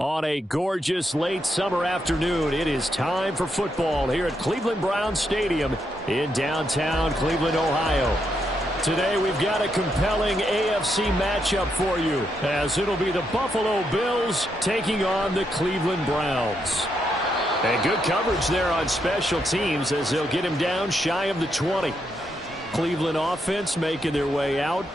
On a gorgeous late summer afternoon, it is time for football here at Cleveland Browns Stadium in downtown Cleveland, Ohio. Today we've got a compelling AFC matchup for you, as it'll be the Buffalo Bills taking on the Cleveland Browns. And good coverage there on special teams as they'll get him down shy of the 20. Cleveland offense making their way out.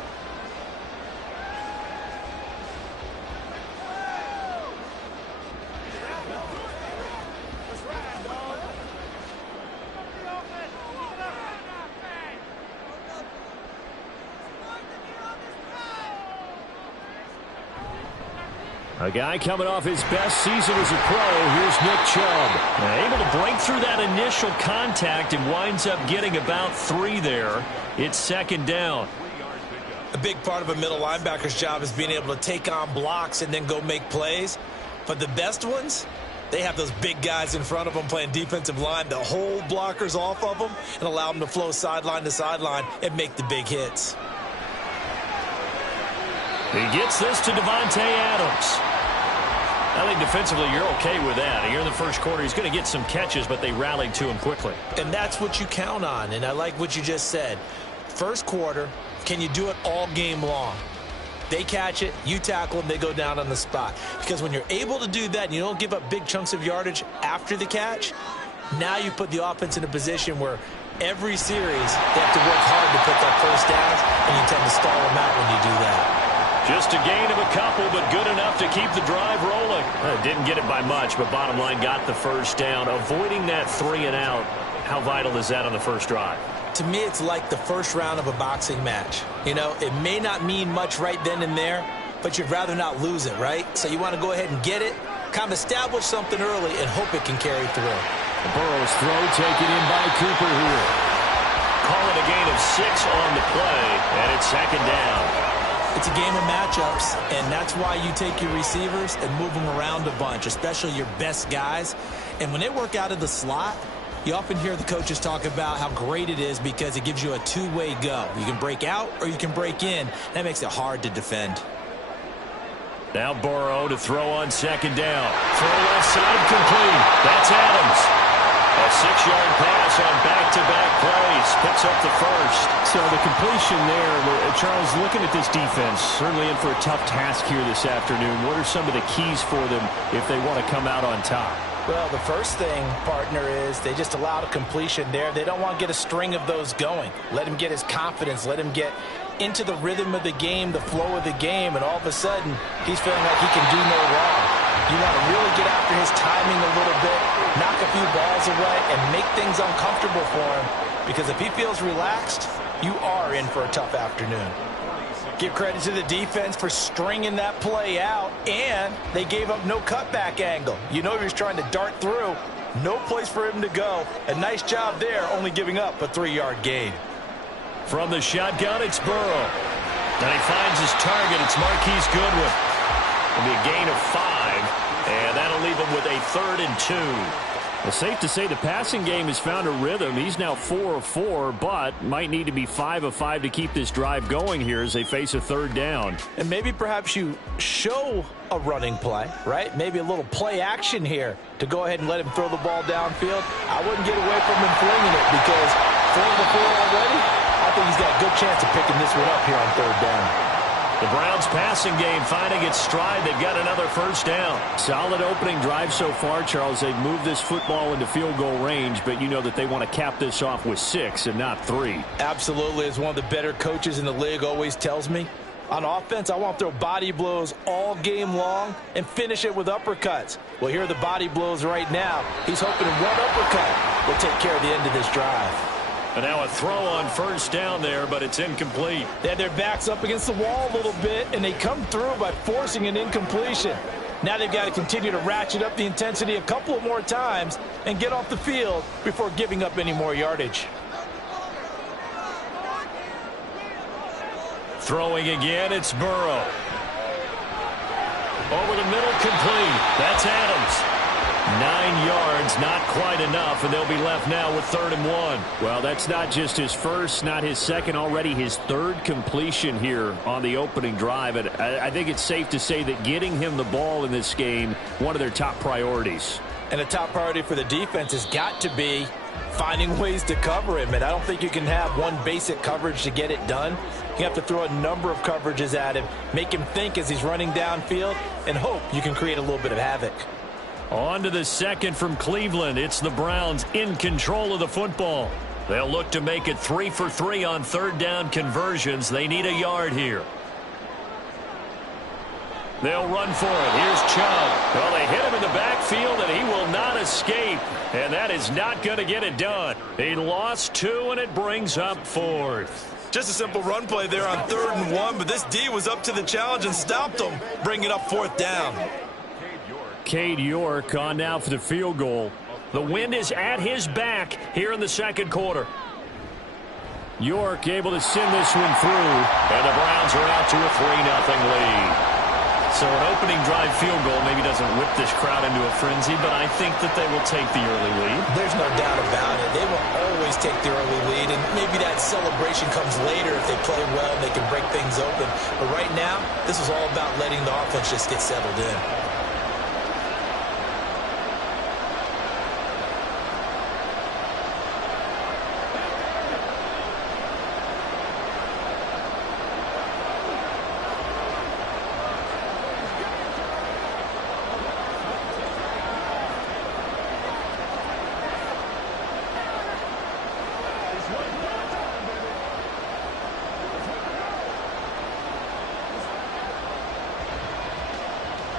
A guy coming off his best season as a pro, here's Nick Chubb. Able to break through that initial contact and winds up getting about 3 there. It's second down. A big part of a middle linebacker's job is being able to take on blocks and then go make plays. But the best ones, they have those big guys in front of them playing defensive line to hold blockers off of them and allow them to flow sideline to sideline and make the big hits. He gets this to Davante Adams. I think defensively you're okay with that. Here in the first quarter, he's going to get some catches, but they rallied to him quickly. And that's what you count on, and I like what you just said. First quarter, can you do it all game long? They catch it, you tackle them, they go down on the spot. Because when you're able to do that and you don't give up big chunks of yardage after the catch, now you put the offense in a position where every series they have to work hard to put that first down, and you tend to stall them out when you do that. Just a gain of a couple, but good enough to keep the drive rolling. Didn't get it by much, but bottom line got the first down. Avoiding that 3 and out, how vital is that on the first drive? To me, it's like the first round of a boxing match. You know, it may not mean much right then and there, but you'd rather not lose it, right? So you want to go ahead and get it, kind of establish something early, and hope it can carry through. Burrow's throw taken in by Cooper here. Calling a gain of 6 on the play, and it's second down. It's a game of matchups, and that's why you take your receivers and move them around a bunch, especially your best guys. And when they work out of the slot, you often hear the coaches talk about how great it is because it gives you a two-way go. You can break out or you can break in. That makes it hard to defend. Now Burrow to throw on second down. Throw left side complete. That's Adams. A 6-yard pass on back-to-back plays. Picks up the first. So the completion there, Charles, looking at this defense, certainly in for a tough task here this afternoon. What are some of the keys for them if they want to come out on top? Well, the first thing, partner, is they just allowed a completion there. They don't want to get a string of those going. Let him get his confidence. Let him get into the rhythm of the game, the flow of the game, and all of a sudden, he's feeling like he can do no wrong. You want to really get after his timing a little bit, knock a few balls away, and make things uncomfortable for him. Because if he feels relaxed, you are in for a tough afternoon. Give credit to the defense for stringing that play out, and they gave up no cutback angle. You know he was trying to dart through. No place for him to go. A nice job there, only giving up a 3-yard gain. From the shotgun, it's Burrow. And he finds his target. It's Marquise Goodwin. It'll be a gain of 5, and that'll leave him with a 3rd and 2. It's safe to say the passing game has found a rhythm. He's now 4 of 4, but might need to be 5 of 5 to keep this drive going here as they face a 3rd down. And maybe perhaps you show a running play, right? Maybe a little play action here to go ahead and let him throw the ball downfield. I wouldn't get away from him flinging it because 4 of 4 already, I think he's got a good chance of picking this one up here on 3rd down. The Browns passing game finding its stride. They've got another first down. Solid opening drive so far, Charles. They've moved this football into field goal range, but you know that they want to cap this off with 6 and not 3. Absolutely. As one of the better coaches in the league always tells me, on offense, I want to throw body blows all game long and finish it with uppercuts. Well, here are the body blows right now. He's hoping one uppercut will take care of the end of this drive. And now a throw on first down there, but it's incomplete. They had their backs up against the wall a little bit, and they come through by forcing an incompletion. Now they've got to continue to ratchet up the intensity a couple of more times and get off the field before giving up any more yardage. Throwing again, it's Burrow. Over the middle, complete. That's Adams. 9 yards, not quite enough, and they'll be left now with 3rd and 1. Well, that's not just his first, not his second, already his 3rd completion here on the opening drive. And I think it's safe to say that getting him the ball in this game, one of their top priorities. And a top priority for the defense has got to be finding ways to cover him. And I don't think you can have one basic coverage to get it done. You have to throw a number of coverages at him, make him think as he's running downfield, and hope you can create a little bit of havoc. On to the second from Cleveland. It's the Browns in control of the football. They'll look to make it 3 for 3 on 3rd down conversions. They need a yard here. They'll run for it. Here's Chubb. Well, they hit him in the backfield, and he will not escape. And that is not going to get it done. He lost 2, and it brings up 4th. Just a simple run play there on 3rd and 1, but this D was up to the challenge and stopped him, bringing up 4th down. Cade York on now for the field goal. The wind is at his back here in the second quarter. York able to send this one through, and the Browns are out to a 3-0 lead. So an opening drive field goal maybe doesn't whip this crowd into a frenzy, but I think that they will take the early lead. There's no doubt about it. They will always take the early lead, and maybe that celebration comes later if they play well and they can break things open. But right now, this is all about letting the offense just get settled in.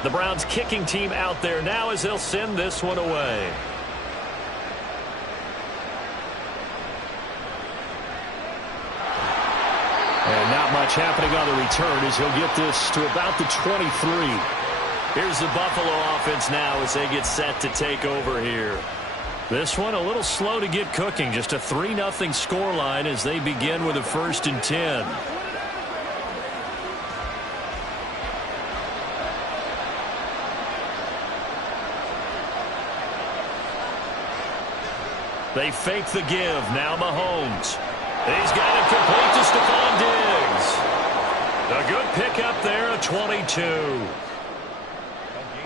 The Browns kicking team out there now as they'll send this one away. And not much happening on the return as he'll get this to about the 23. Here's the Buffalo offense now as they get set to take over here. This one a little slow to get cooking. Just a 3-0 scoreline as they begin with a 1st and 10. They fake the give. Now Mahomes. He's got it complete to Stephon Diggs. A good pickup there, a 22.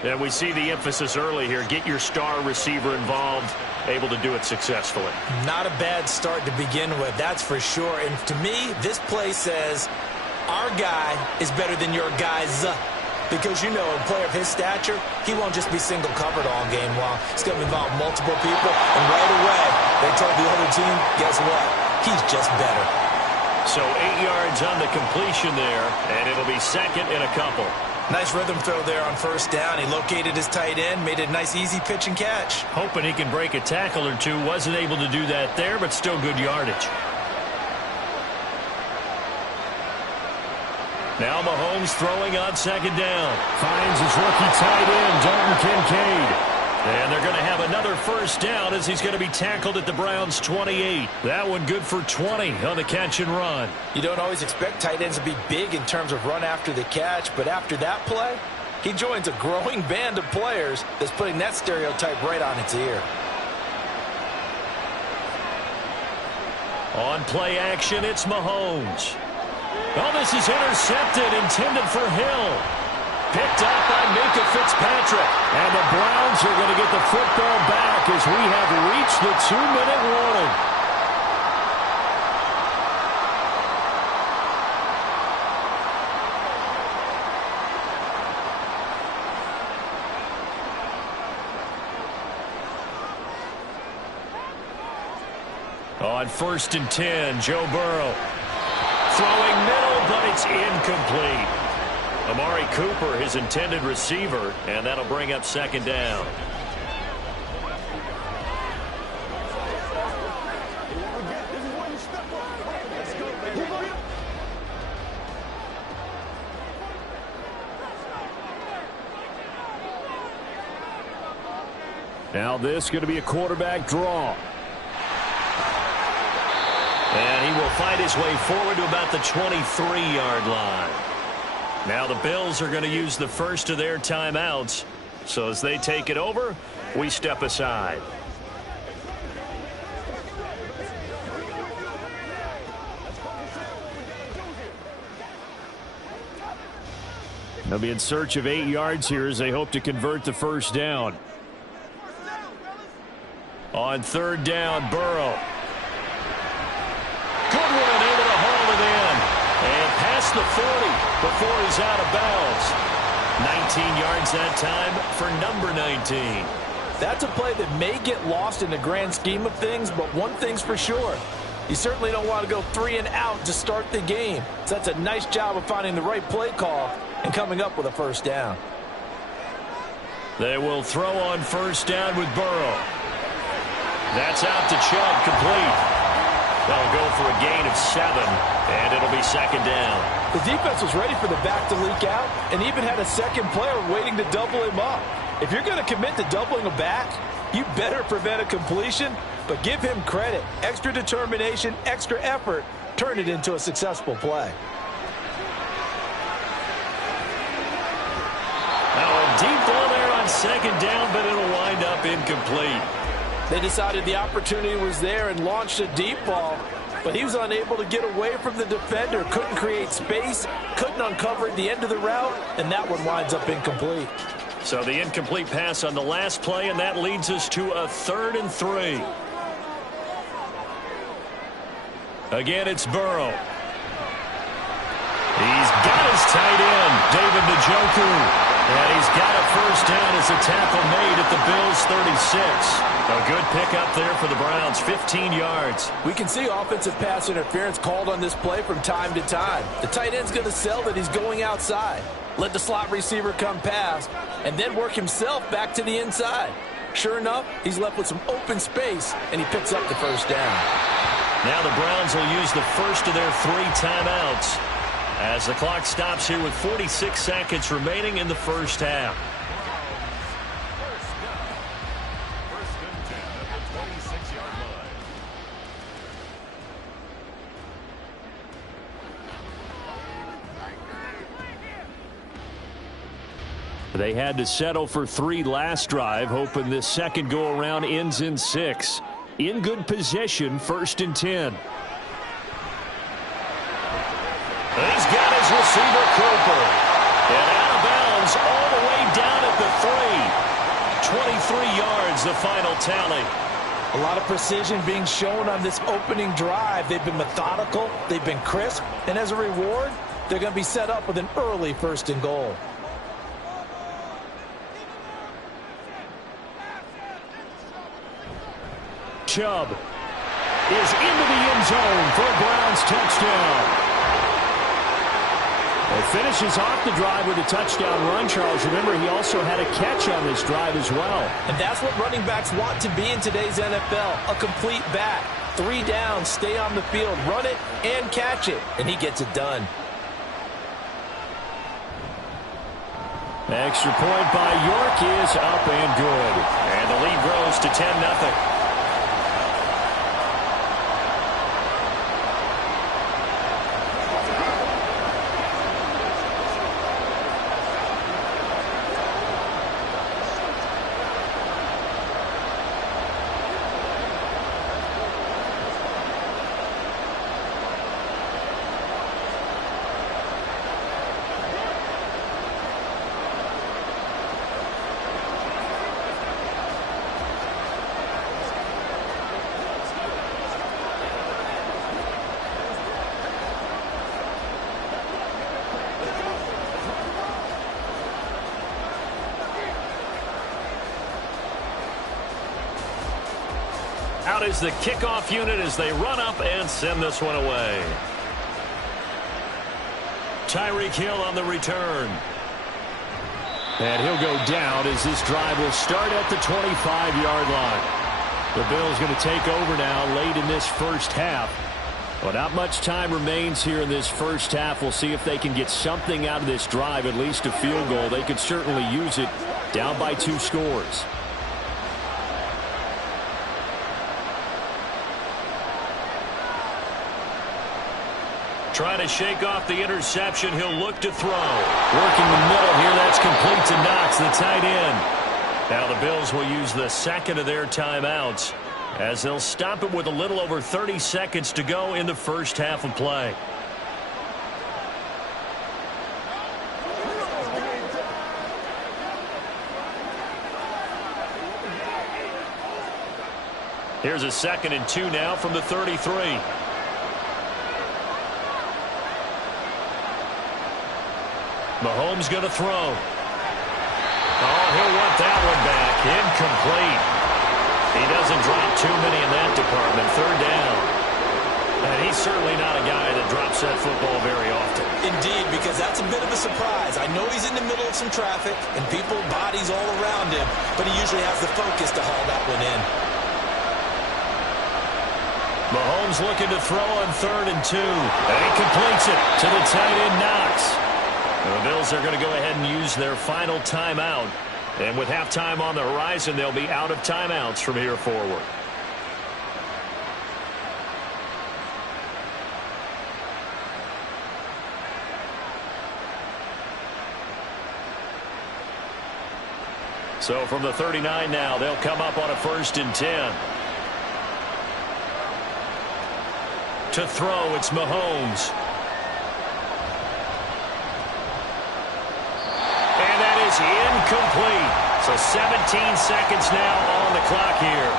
And we see the emphasis early here. Get your star receiver involved, able to do it successfully. Not a bad start to begin with, that's for sure. And to me, this play says our guy is better than your guy's. Because, you know, a player of his stature, he won't just be single covered all game long. He's going to involve multiple people. And right away, they told the other team, guess what? He's just better. So 8 yards on the completion there, and it'll be 2nd and a couple. Nice rhythm throw there on 1st down. He located his tight end, made it a nice, easy pitch and catch. Hoping he can break a tackle or two. Wasn't able to do that there, but still good yardage. Now Mahomes throwing on 2nd down. Finds his rookie tight end, Dalton Kincaid. And they're going to have another 1st down as he's going to be tackled at the Browns' 28. That one good for 20 on the catch and run. You don't always expect tight ends to be big in terms of run after the catch, but after that play, he joins a growing band of players that's putting that stereotype right on its ear. On play action, it's Mahomes. Oh, this is intercepted, intended for Hill. Picked up by Minkah Fitzpatrick. And the Browns are going to get the football back as we have reached the 2-minute warning. On 1st and 10, Joe Burrow. Throwing middle, but it's incomplete. Amari Cooper, his intended receiver, and that'll bring up 2nd down. Now this is going to be a quarterback draw. And he will fight his way forward to about the 23-yard line. Now the Bills are going to use the first of their timeouts. So as they take it over, we step aside. They'll be in search of 8 yards here as they hope to convert the first down. On third down, Burrow. Good one, able to haul it in. And past the 40 before he's out of bounds. 19 yards that time for number 19. That's a play that may get lost in the grand scheme of things, but one thing's for sure. You certainly don't want to go 3 and out to start the game. So that's a nice job of finding the right play call and coming up with a first down. They will throw on first down with Burrow. That's out to Chubb, complete. They'll go for a gain of 7, and it'll be second down. The defense was ready for the back to leak out and even had a second player waiting to double him up. If you're going to commit to doubling a back, you better prevent a completion, but give him credit. Extra determination, extra effort, turn it into a successful play. Now a deep ball there on second down, but it'll wind up incomplete. They decided the opportunity was there and launched a deep ball, but he was unable to get away from the defender, couldn't create space, couldn't uncover at the end of the route, and that one winds up incomplete. So the incomplete pass on the last play, and that leads us to a 3rd and 3. Again, it's Burrow. He's got his tight end, David Njoku. And he's got a first down as a tackle made at the Bills' 36. A good pickup there for the Browns, 15 yards. We can see offensive pass interference called on this play from time to time. The tight end's going to sell that he's going outside. Let the slot receiver come past, and then work himself back to the inside. Sure enough, he's left with some open space, and he picks up the first down. Now the Browns will use the first of their 3 timeouts as the clock stops here with 46 seconds remaining in the first half. They had to settle for 3 last drive, hoping this second go-around ends in 6. In good position, 1st and 10. He's got his receiver, Cooper. And out of bounds all the way down at the 3. 23 yards, the final tally. A lot of precision being shown on this opening drive. They've been methodical, they've been crisp, and as a reward, they're going to be set up with an early 1st and goal. Chubb is into the end zone for a Browns touchdown. Well, finishes off the drive with a touchdown run, Charles. Remember, he also had a catch on this drive as well. And that's what running backs want to be in today's NFL, a complete back. 3 downs, stay on the field, run it, and catch it. And he gets it done. Extra point by York is up and good. And the lead grows to 10-0. Out is the kickoff unit as they run up and send this one away. Tyreek Hill on the return. And he'll go down as this drive will start at the 25-yard line. The Bills going to take over now late in this first half. Well, not much time remains here in this first half. We'll see if they can get something out of this drive, at least a field goal. They could certainly use it down by 2 scores. Trying to shake off the interception. He'll look to throw. Working the middle here. That's complete to Knox, the tight end. Now the Bills will use the second of their timeouts as they'll stop it with a little over 30 seconds to go in the first half of play. Here's a 2nd and 2 now from the 33. Mahomes going to throw. Oh, he'll want that one back. Incomplete. He doesn't drop too many in that department. 3rd down. And he's certainly not a guy that drops that football very often. Indeed, because that's a bit of a surprise. I know he's in the middle of some traffic and people, bodies all around him, but he usually has the focus to haul that one in. Mahomes looking to throw on 3rd and 2. And he completes it to the tight end, Knox. The Bills are going to go ahead and use their final timeout. And with halftime on the horizon, they'll be out of timeouts from here forward. So from the 39 now, they'll come up on a 1st and 10. To throw, it's Mahomes. And that is incomplete. So 17 seconds now on the clock here.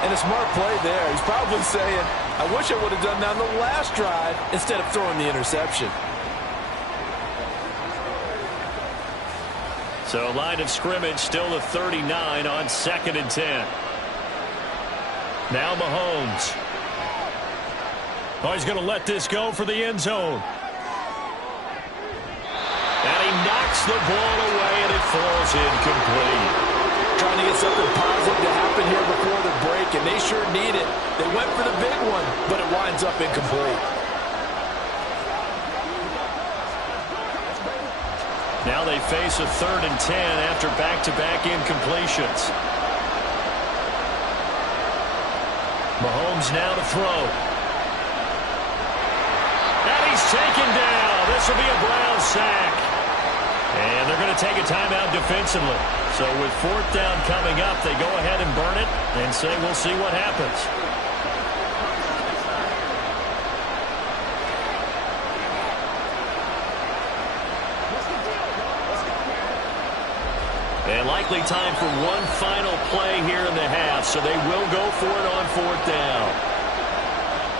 And a smart play there. He's probably saying, I wish I would have done that on the last drive instead of throwing the interception. So line of scrimmage still the 39 on 2nd and 10. Now Mahomes. Oh, he's going to let this go for the end zone. And he knocks the ball away, and it falls incomplete. Trying to get something positive to happen here before the break, and they sure need it. They went for the big one, but it winds up incomplete. Now they face a 3rd and 10 after back-to-back incompletions. Mahomes now to throw. And he's taken down. This will be a Brown sack. And they're going to take a timeout defensively. So with 4th down coming up, they go ahead and burn it and say we'll see what happens. And likely time for one final play here in the half, so they will go for it on 4th down.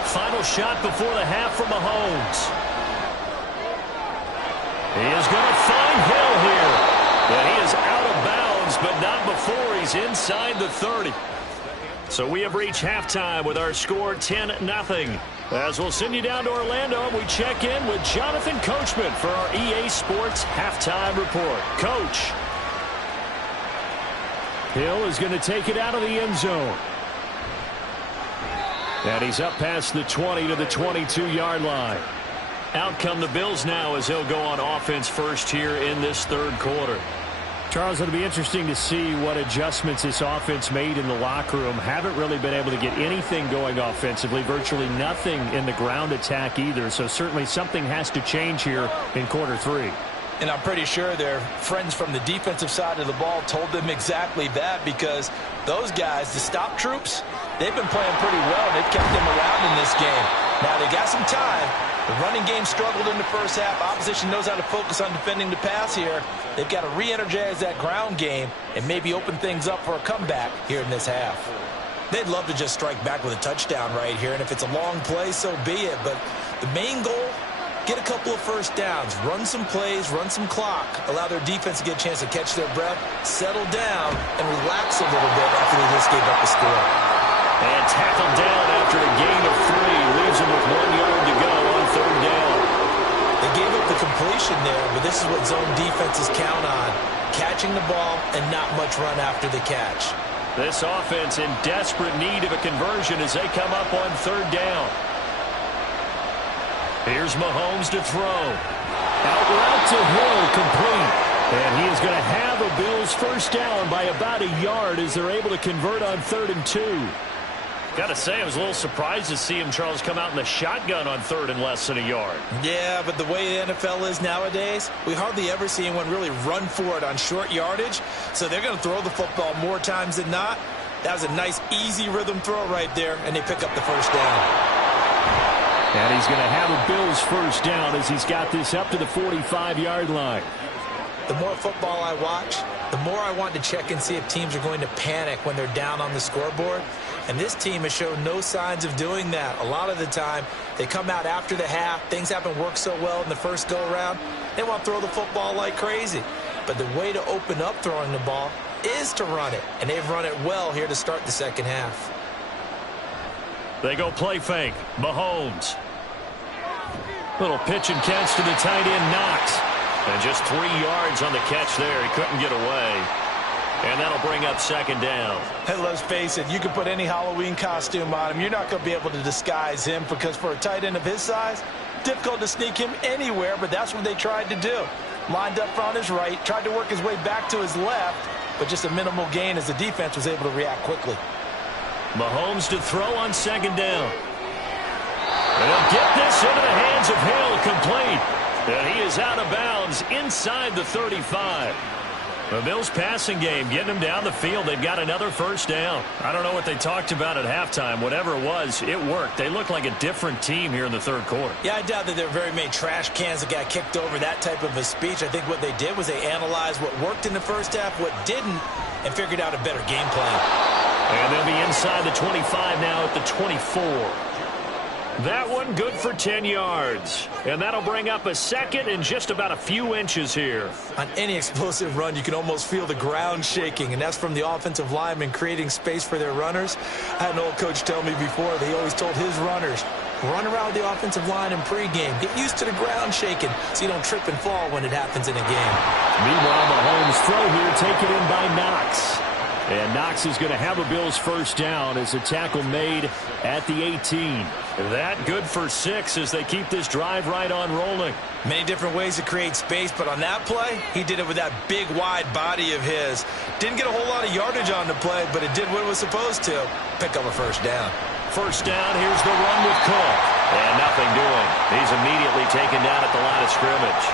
Final shot before the half from Mahomes. He is going to find Hill here. And he is out of bounds, but not before he's inside the 30. So we have reached halftime with our score 10-0. As we'll send you down to Orlando, we check in with Jonathan Coachman for our EA Sports Halftime Report. Coach. Hill is going to take it out of the end zone. And he's up past the 20 to the 22-yard line. Out come the Bills now as he'll go on offense first here in this 3rd quarter. Charles, it'll be interesting to see what adjustments this offense made in the locker room. Haven't really been able to get anything going offensively, virtually nothing in the ground attack either. So certainly something has to change here in quarter 3. And I'm pretty sure their friends from the defensive side of the ball told them exactly that, because those guys, the stop troops, they've been playing pretty well. They've kept them around in this game. Now they got some time. The running game struggled in the first half. Opposition knows how to focus on defending the pass here. They've got to re-energize that ground game and maybe open things up for a comeback here in this half. They'd love to just strike back with a touchdown right here, and if it's a long play, so be it. But the main goal, get a couple of first downs, run some plays, run some clock, allow their defense to get a chance to catch their breath, settle down, and relax a little bit after they just gave up a score. And tackled down after a gain of 3. Leaves him with 1 yard to go on 3rd down. They gave up the completion there, but this is what zone defenses count on, catching the ball and not much run after the catch. This offense in desperate need of a conversion as they come up on 3rd down. Here's Mahomes to throw. Out route to Hill, complete. And he is going to have a Bills first down by about a yard as they're able to convert on 3rd and 2. Got to say, I was a little surprised to see him, Charles, come out in the shotgun on 3rd and less than a yard. Yeah, but the way the NFL is nowadays, we hardly ever see anyone really run for it on short yardage. So they're going to throw the football more times than not. That was a nice, easy rhythm throw right there, and they pick up the first down. And he's going to have a Bills first down as he's got this up to the 45-yard line. The more football I watch, the more I want to check and see if teams are going to panic when they're down on the scoreboard. And this team has shown no signs of doing that. A lot of the time, they come out after the half. Things haven't worked so well in the first go-around. They want to throw the football like crazy. But the way to open up throwing the ball is to run it. And they've run it well here to start the second half. They go play fake. Mahomes. Little pitch and catch to the tight end, Knox. And just 3 yards on the catch there. He couldn't get away. And that'll bring up second down. Hey, let's face it, you can put any Halloween costume on him. You're not going to be able to disguise him because for a tight end of his size, difficult to sneak him anywhere, but that's what they tried to do. Lined up on his right, tried to work his way back to his left, but just a minimal gain as the defense was able to react quickly. Mahomes to throw on second down. And he'll get this into the hands of Hill, complete. And he is out of bounds inside the 35. The Bills passing game getting them down the field. They've got another first down. I don't know what they talked about at halftime. Whatever it was, it worked. They look like a different team here in the third quarter. Yeah, I doubt that there were very many trash cans that got kicked over, that type of a speech. I think what they did was they analyzed what worked in the first half, what didn't, and figured out a better game plan. And they'll be inside the 25 now at the 24. That one good for 10 yards. And that'll bring up a second and just about a few inches here. On any explosive run, you can almost feel the ground shaking, and that's from the offensive linemen creating space for their runners. I had an old coach tell me before that he always told his runners, run around the offensive line in pregame. Get used to the ground shaking so you don't trip and fall when it happens in a game. Meanwhile, Mahomes' throw here taken in by Knox. And Knox is going to have a Bills first down as a tackle made at the 18. That good for 6 as they keep this drive right on rolling. Many different ways to create space, but on that play, he did it with that big, wide body of his. Didn't get a whole lot of yardage on the play, but it did what it was supposed to. Pick up a first down. First down, here's the run with Cook. And nothing doing. He's immediately taken down at the line of scrimmage.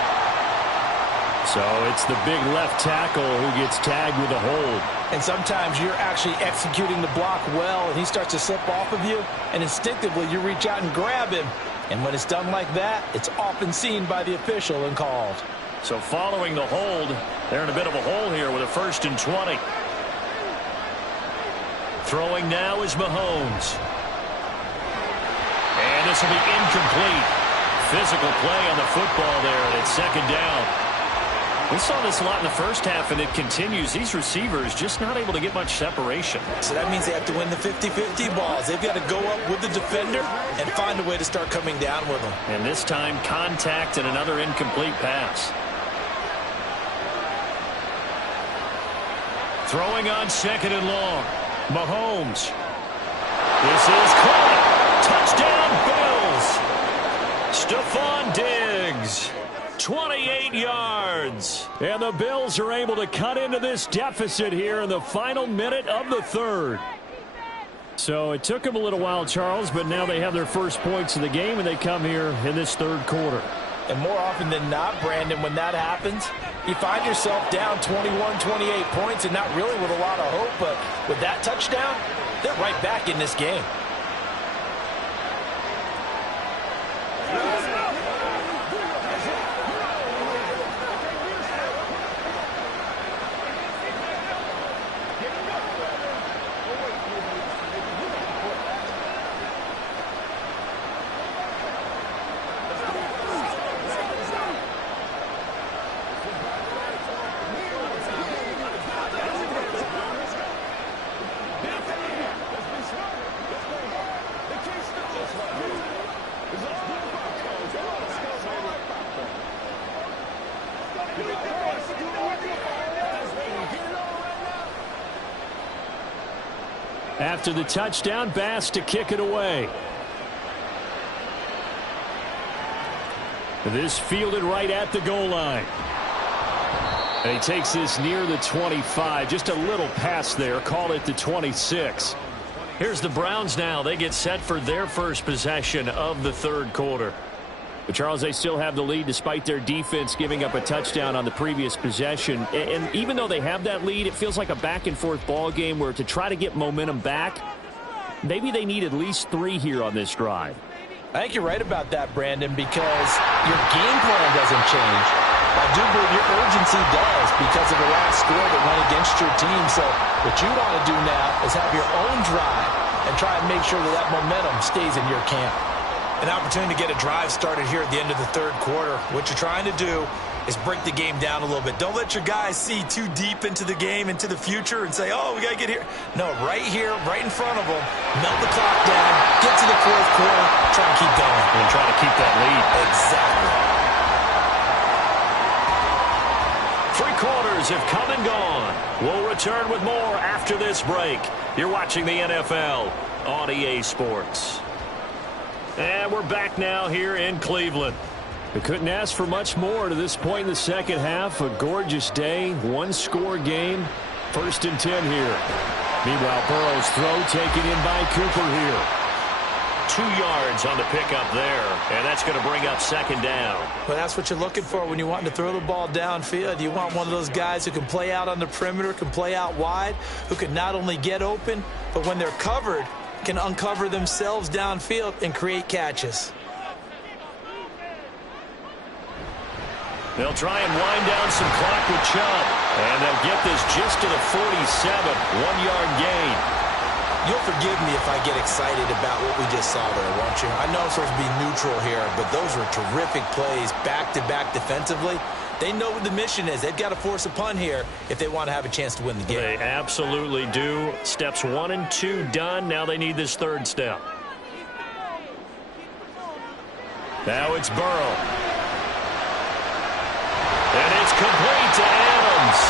So it's the big left tackle who gets tagged with a hold. And sometimes you're actually executing the block well, and he starts to slip off of you, and instinctively you reach out and grab him. And when it's done like that, it's often seen by the official and called. So following the hold, they're in a bit of a hole here with a 1st and 20. Throwing now is Mahomes. And this will be incomplete. Physical play on the football there, and it's second down. We saw this a lot in the first half, and it continues. These receivers just not able to get much separation. So that means they have to win the 50-50 balls. They've got to go up with the defender and find a way to start coming down with them. And this time, contact and another incomplete pass. Throwing on second and long. Mahomes. This is caught. Touchdown, Bills. Stephon Diggs. 28 yards. And the Bills are able to cut into this deficit here in the final minute of the third. So it took them a little while, Charles, but now they have their first points of the game, and they come here in this third quarter. And more often than not, Brandon, when that happens, you find yourself down 21, 28 points and not really with a lot of hope, but with that touchdown, they're right back in this game. After the touchdown, Bass to kick it away. This fielded right at the goal line. And he takes this near the 25. Just a little pass there. Call it the 26. Here's the Browns now. They get set for their first possession of the third quarter. But Charles, they still have the lead despite their defense giving up a touchdown on the previous possession. And even though they have that lead, it feels like a back-and-forth ball game where to try to get momentum back, maybe they need at least 3 here on this drive. I think you're right about that, Brandon, because your game plan doesn't change. I do believe your urgency does because of the last score that went against your team. So what you want to do now is have your own drive and try and make sure that that momentum stays in your camp. An opportunity to get a drive started here at the end of the third quarter. What you're trying to do is break the game down a little bit. Don't let your guys see too deep into the game, into the future, and say, oh, we got to get here. No, right here, right in front of them, melt the clock down, get to the fourth quarter, try and keep going. And try to keep that lead. Exactly. 3 quarters have come and gone. We'll return with more after this break. You're watching the NFL on EA Sports. And we're back now here in Cleveland. We couldn't ask for much more to this point in the second half. A gorgeous day, 1-score game. 1st and 10 here. Meanwhile, Burrow's throw taken in by Cooper here. 2 yards on the pickup there, and that's going to bring up 2nd down. Well, that's what you're looking for when you want to throw the ball downfield. You want one of those guys who can play out on the perimeter, can play out wide, who can not only get open, but when they're covered, can uncover themselves downfield and create catches. They'll try and wind down some clock with Chubb, and they'll get this just to the 47, 1-yard gain. You'll forgive me if I get excited about what we just saw there, won't you? I know I'm supposed to be neutral here, but those were terrific plays back-to-back defensively. They know what the mission is. They've got to force a punt here if they want to have a chance to win the game. They absolutely do. Steps 1 and 2 done. Now they need this 3rd step. Now it's Burrow. And it's complete to Adams.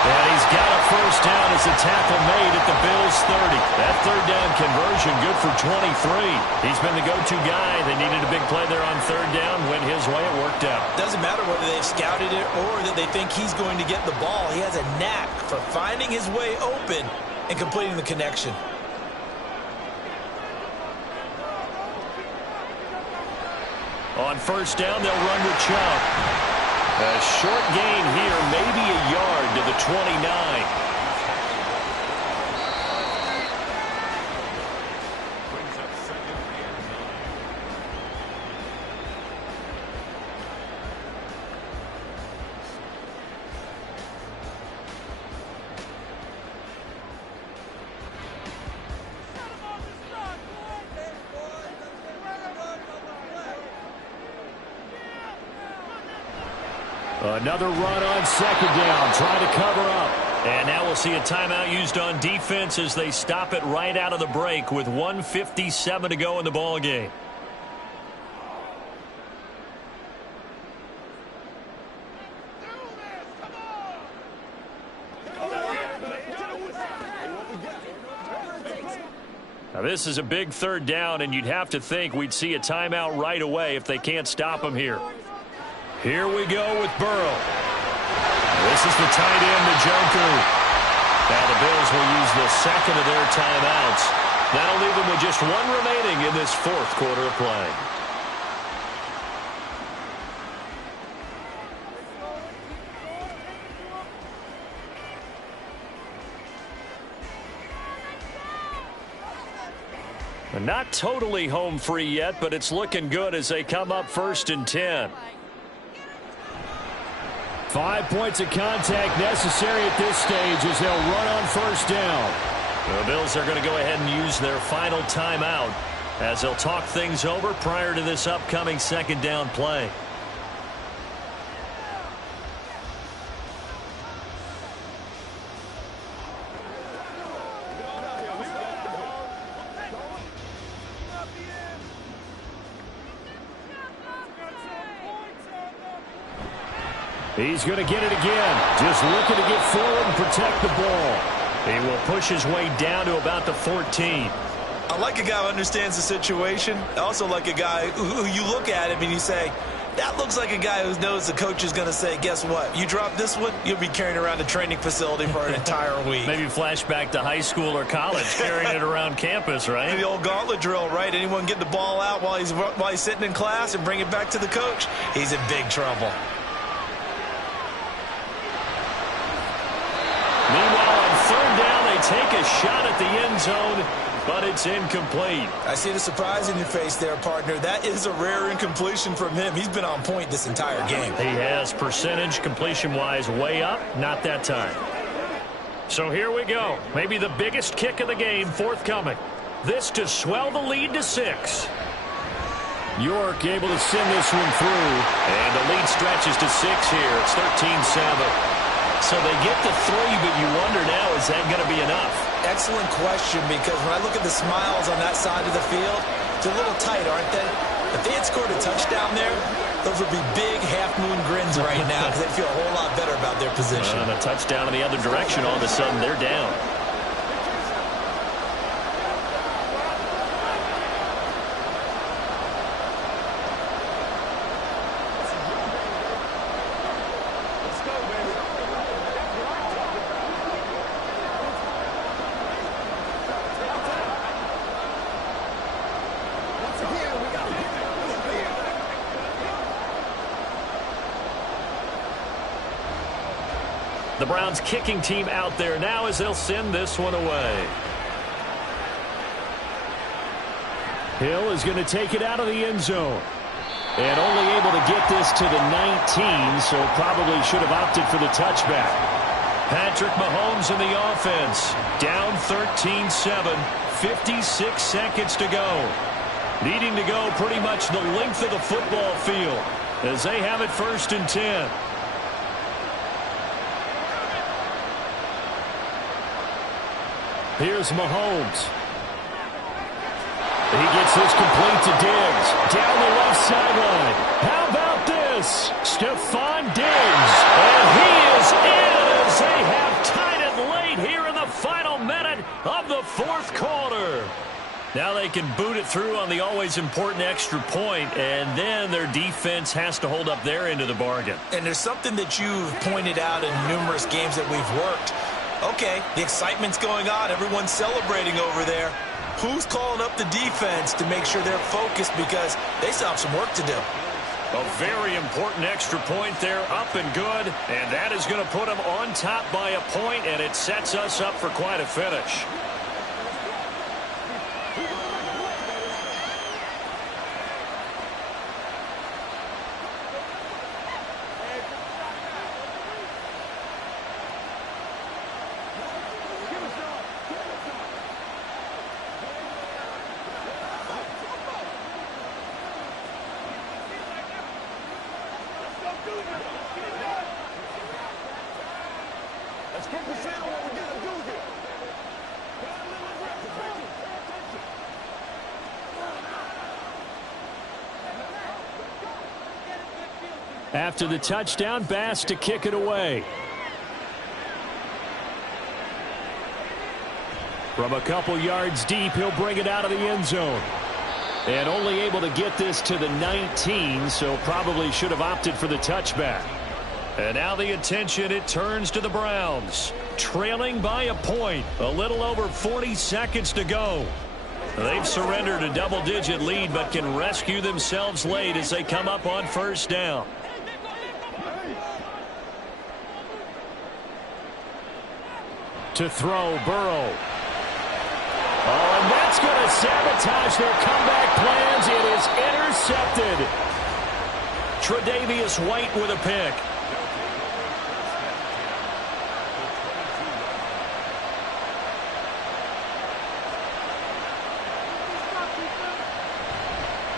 And he's got a first down as a tackle made at the Bills' 30. That 3rd down conversion good for 23. He's been the go-to guy. They needed a big play there on 3rd down. Went his way. It worked out. Doesn't matter whether they've scouted it or that they think he's going to get the ball. He has a knack for finding his way open and completing the connection. On 1st down, they'll run with Chubb. A short gain here, maybe a yard to the 29. Another run on 2nd down, trying to cover up. And now we'll see a timeout used on defense as they stop it right out of the break with 1:57 to go in the ball game. Now this is a big 3rd down, and you'd have to think we'd see a timeout right away if they can't stop him here. Here we go with Burrow. This is the tight end, Njoku. Now the Bills will use the 2nd of their timeouts. That'll leave them with just 1 remaining in this 4th quarter of play. Not totally home free yet, but it's looking good as they come up 1st and 10. 5 points of contact necessary at this stage as they'll run on 1st down. The Bills are going to go ahead and use their final timeout as they'll talk things over prior to this upcoming 2nd down play. He's going to get it again. Just looking to get forward and protect the ball. He will push his way down to about the 14. I like a guy who understands the situation. I also like a guy who you look at him and you say, That looks like a guy who knows the coach is going to say, guess what? You drop this one, you'll be carrying around the training facility for an entire week. Maybe flashback to high school or college, carrying it around campus, right? The old gauntlet drill, right? Anyone get the ball out while he's sitting in class and bring it back to the coach? He's in big trouble. Meanwhile, on third down, they take a shot at the end zone, but it's incomplete. I see the surprise in your face there, partner. That is a rare incompletion from him. He's been on point this entire game. He has percentage completion-wise way up, not that time. So here we go. Maybe the biggest kick of the game forthcoming. This to swell the lead to 6. York able to send this one through, and the lead stretches to 6 here. It's 13-7. So they get to 3, but you wonder now, is that going to be enough? Excellent question, because when I look at the smiles on that side of the field, they're a little tight, aren't they? If they had scored a touchdown there, those would be big half-moon grins right now because they'd feel a whole lot better about their position. And a touchdown in the other direction, all of a sudden they're down. The Browns kicking team out there now as they'll send this one away. Hill is going to take it out of the end zone. And only able to get this to the 19, so probably should have opted for the touchback. Patrick Mahomes in the offense. Down 13-7, 56 seconds to go. Needing to go pretty much the length of the football field as they have it 1st and 10. Here's Mahomes. He gets this complete to Diggs. Down the left sideline. How about this? Stephon Diggs. And he is in as they have tied it late here in the final minute of the 4th quarter. Now they can boot it through on the always important extra point, and then their defense has to hold up their end of the bargain. And there's something that you've pointed out in numerous games that we've worked. Okay, the excitement's going on. Everyone's celebrating over there. Who's calling up the defense to make sure they're focused because they still have some work to do? A very important extra point there, up and good. And that is going to put them on top by a point, and it sets us up for quite a finish. After the touchdown, Bass to kick it away. From a couple yards deep, he'll bring it out of the end zone. And only able to get this to the 19, so probably should have opted for the touchback. And now the attention, it turns to the Browns. Trailing by a point, a little over 40 seconds to go. They've surrendered a double-digit lead, but can rescue themselves late as they come up on 1st down. To throw, Burrow. Oh, and that's going to sabotage their comeback plans. It is intercepted. Tre'Davious White with a pick.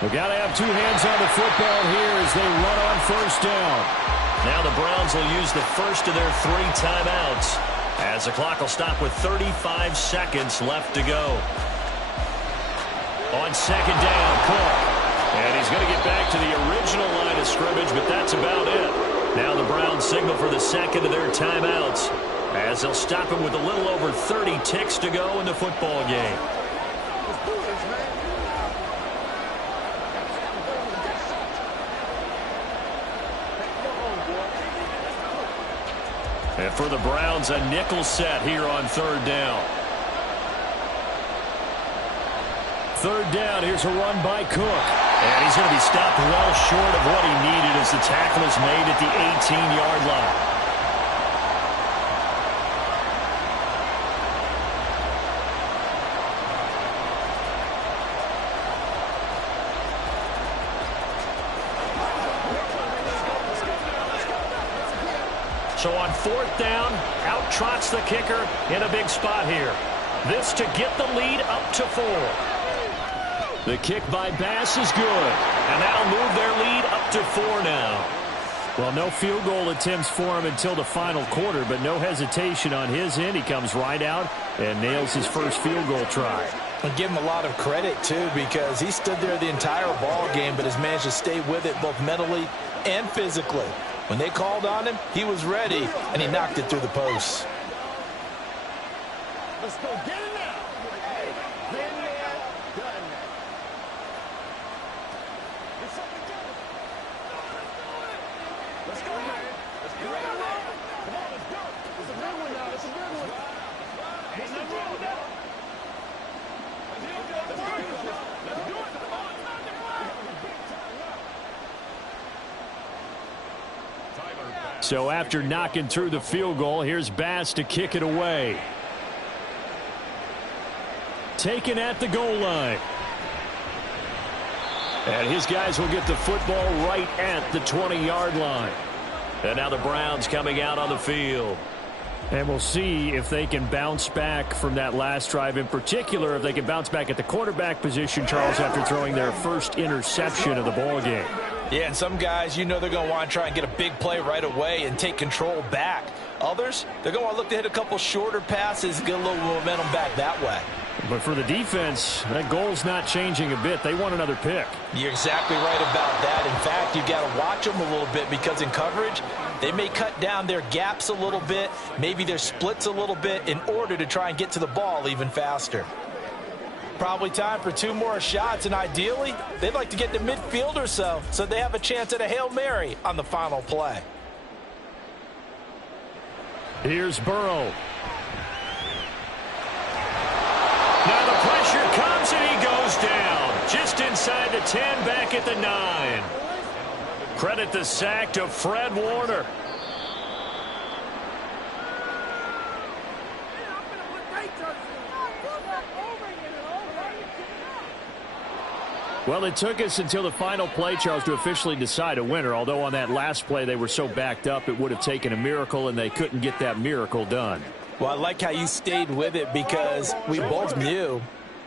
We've got to have two hands on the football here as they run on 1st down. Now the Browns will use the first of their 3 timeouts as the clock will stop with 35 seconds left to go. On 2nd down, Cook. And he's going to get back to the original line of scrimmage, but that's about it. Now the Browns signal for the 2nd of their timeouts as they'll stop him with a little over 30 ticks to go in the football game. And for the Browns, a nickel set here on third down. Third down, here's a run by Cook. And he's going to be stopped well short of what he needed as the tackle is made at the 18-yard line. So on fourth down, out trots the kicker in a big spot here. This to get the lead up to 4. The kick by Bass is good, and that'll move their lead up to 4 now. Well, no field goal attempts for him until the final quarter, but no hesitation on his end. He comes right out and nails his first field goal try. And give him a lot of credit, too, because he stood there the entire ball game, but has managed to stay with it both mentally and physically. When they called on him, he was ready, and he knocked it through the post. Let's go get it now. Been there, done that. Let's go, man. Let's get ready to roll. Come on, let's go. It's a big one now. It's a big one. Ain't nothing wrong with that. Let's do it. Let's do it. So after knocking through the field goal, here's Bass to kick it away. Taken at the goal line. And his guys will get the football right at the 20-yard line. And now the Browns coming out on the field. And we'll see if they can bounce back from that last drive, in particular if they can bounce back at the quarterback position, Charles, after throwing their first interception of the ball game. Yeah, and some guys, you know they're going to want to try and get a big play right away and take control back. Others, they're going to want to look to hit a couple shorter passes, get a little momentum back that way. But for the defense, that goal's not changing a bit. They want another pick. You're exactly right about that. In fact, you've got to watch them a little bit because in coverage, they may cut down their gaps a little bit, maybe their splits a little bit in order to try and get to the ball even faster. Probably time for 2 more shots, and ideally, they'd like to get to midfield or so they have a chance at a Hail Mary on the final play. Here's Burrow. Now the pressure comes, and he goes down. Just inside the 10, back at the 9. Credit the sack to Fred Warner. Well, it took us until the final play, Charles, to officially decide a winner, although on that last play they were so backed up it would have taken a miracle, and they couldn't get that miracle done. Well, I like how you stayed with it because we both knew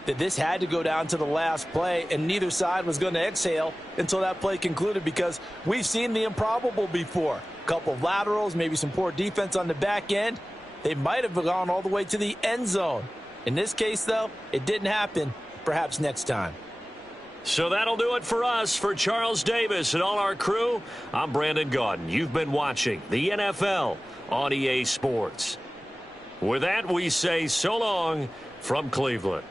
that this had to go down to the last play, and neither side was going to exhale until that play concluded because we've seen the improbable before. A couple of laterals, maybe some poor defense on the back end. They might have gone all the way to the end zone. In this case, though, it didn't happen. Perhaps next time. So that'll do it for us. For Charles Davis and all our crew, I'm Brandon Gaudin. You've been watching the NFL on EA Sports. With that, we say so long from Cleveland.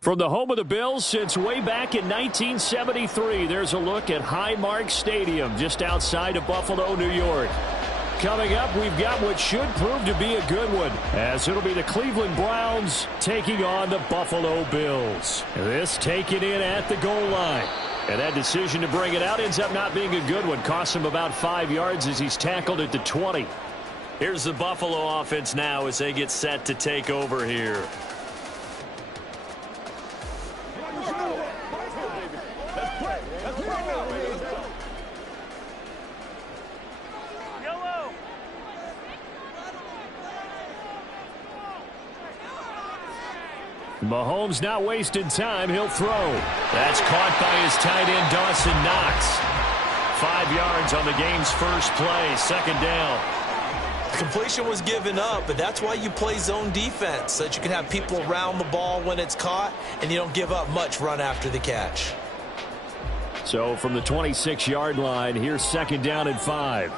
From the home of the Bills since way back in 1973, there's a look at Highmark Stadium just outside of Buffalo, New York. Coming up, we've got what should prove to be a good one, as it'll be the Cleveland Browns taking on the Buffalo Bills. This taken in at the goal line. And that decision to bring it out ends up not being a good one. Costs him about 5 yards as he's tackled at the 20. Here's the Buffalo offense now as they get set to take over here. Mahomes not wasting time. He'll throw. That's caught by his tight end, Dawson Knox. 5 yards on the game's first play. Second down. Completion was given up, but that's why you play zone defense, so that you can have people around the ball when it's caught, and you don't give up much run after the catch. So from the 26-yard line, here's second down and 5.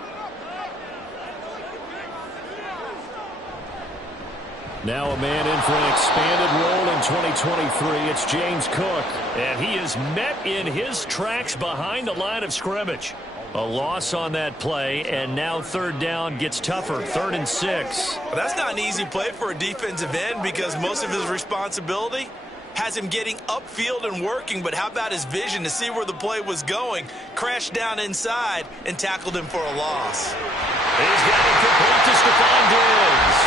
Now a man in for an expanded role in 2023. It's James Cook. And he is met in his tracks behind the line of scrimmage. A loss on that play, and now third down gets tougher. 3rd and 6. Well, that's not an easy play for a defensive end because most of his responsibility has him getting upfield and working, but how about his vision to see where the play was going? Crashed down inside and tackled him for a loss. He's got it complete to Stephon Diggs.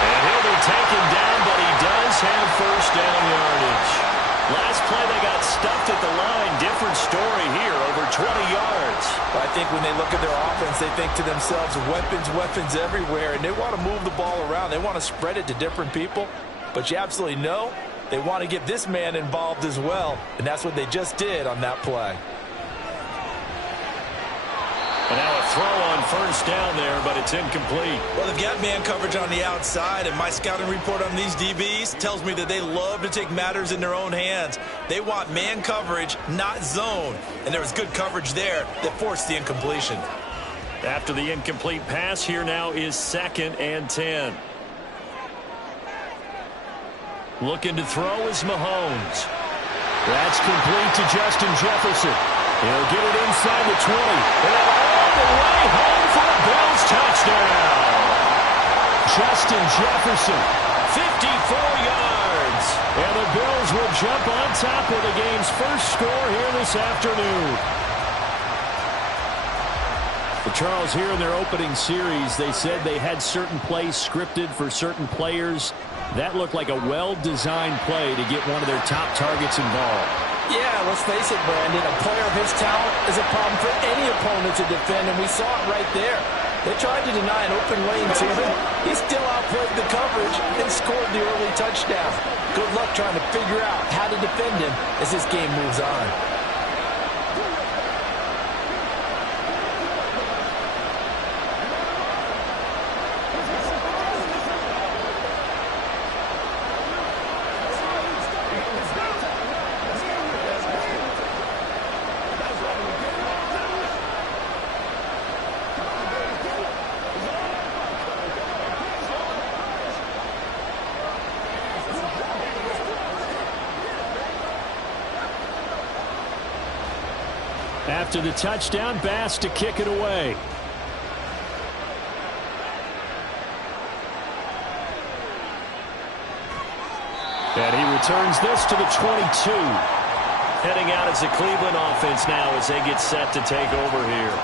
And he'll be taken down, but he does have first down yardage. Last play they got stuffed at the line. Different story here, over 20 yards. I think when they look at their offense, they think to themselves, weapons everywhere, and they want to move the ball around. They want to spread it to different people, but you absolutely know they want to get this man involved as well, and that's what they just did on that play. And now a throw on first down there, but it's incomplete. Well, they've got man coverage on the outside, and my scouting report on these DBs tells me that they love to take matters in their own hands. They want man coverage, not zone. And there was good coverage there that forced the incompletion. After the incomplete pass, here now is 2nd and 10. Looking to throw is Mahomes. That's complete to Justin Jefferson. He'll get it inside the 20. And all the way home for a Bills touchdown. Justin Jefferson, 54 yards. And the Bills will jump on top of the game's first score here this afternoon. But Charles, here in their opening series, they said they had certain plays scripted for certain players. That looked like a well-designed play to get one of their top targets involved. Yeah, let's face it, Brandon. A player of his talent is a problem for any opponent to defend, and we saw it right there. They tried to deny an open lane to him. He still outplayed the coverage and scored the early touchdown. Good luck trying to figure out how to defend him as this game moves on. After the touchdown, Bass to kick it away. And he returns this to the 22. Heading out as the Cleveland offense now as they get set to take over here.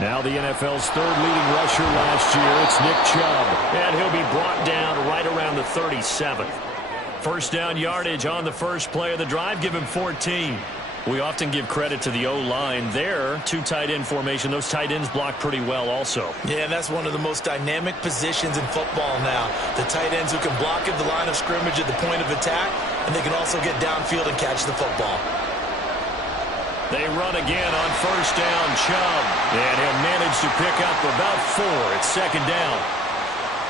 Now the NFL's third leading rusher last year, it's Nick Chubb. And he'll be brought down right around the 37. First down yardage on the first play of the drive, give him 14. We often give credit to the O-line there. 2 tight end formation. Those tight ends block pretty well also. Yeah, and that's one of the most dynamic positions in football now. The tight ends who can block at the line of scrimmage at the point of attack, and they can also get downfield and catch the football. They run again on first down, Chubb. And he'll manage to pick up about 4 at second down.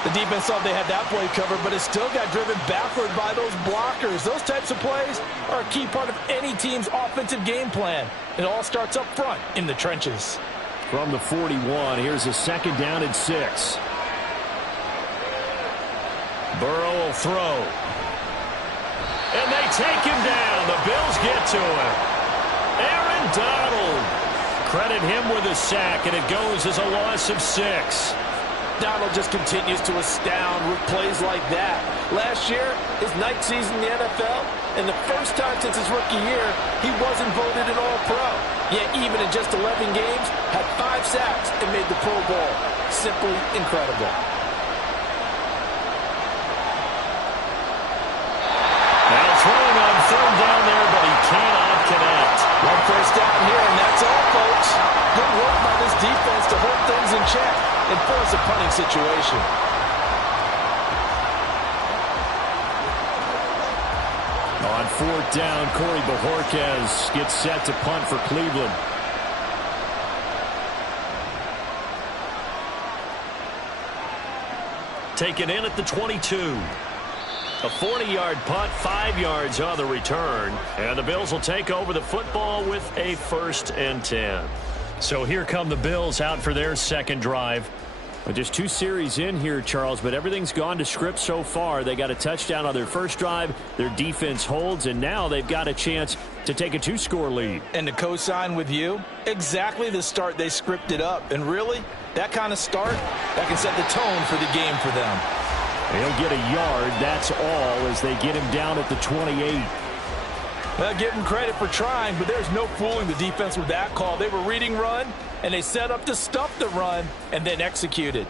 The defense thought they had that play covered, but it still got driven backward by those blockers. Those types of plays are a key part of any team's offensive game plan. It all starts up front in the trenches. From the 41, here's a 2nd down and 6. Burrow will throw. And they take him down. The Bills get to him. Aaron Donald. Credit him with a sack, and it goes as a loss of 6. Donald just continues to astound with plays like that. Last year, his 9th season in the NFL, and the first time since his rookie year, he wasn't voted an All-Pro. Yet even in just 11 games, had 5 sacks and made the Pro Bowl. Simply incredible. Now throwing on 3rd down there, but he cannot connect. One first down here, and that's all, folks. Good work by this defense to hold things in check and force a punting situation. On 4th down, Corey Bojorquez gets set to punt for Cleveland. Taken in at the 22. A 40-yard punt, 5 yards on the return. And the Bills will take over the football with a 1st and 10. So here come the Bills out for their 2nd drive. Just 2 series in here, Charles, but everything's gone to script so far. They got a touchdown on their first drive. Their defense holds, and now they've got a chance to take a 2-score lead. And to co-sign with you, exactly the start they scripted up. And really, that kind of start, that can set the tone for the game for them. He'll get a yard, that's all, as they get him down at the 28. Well, give them credit for trying, but there's no fooling the defense with that call. They were reading run, and they set up to stuff the run, and then executed.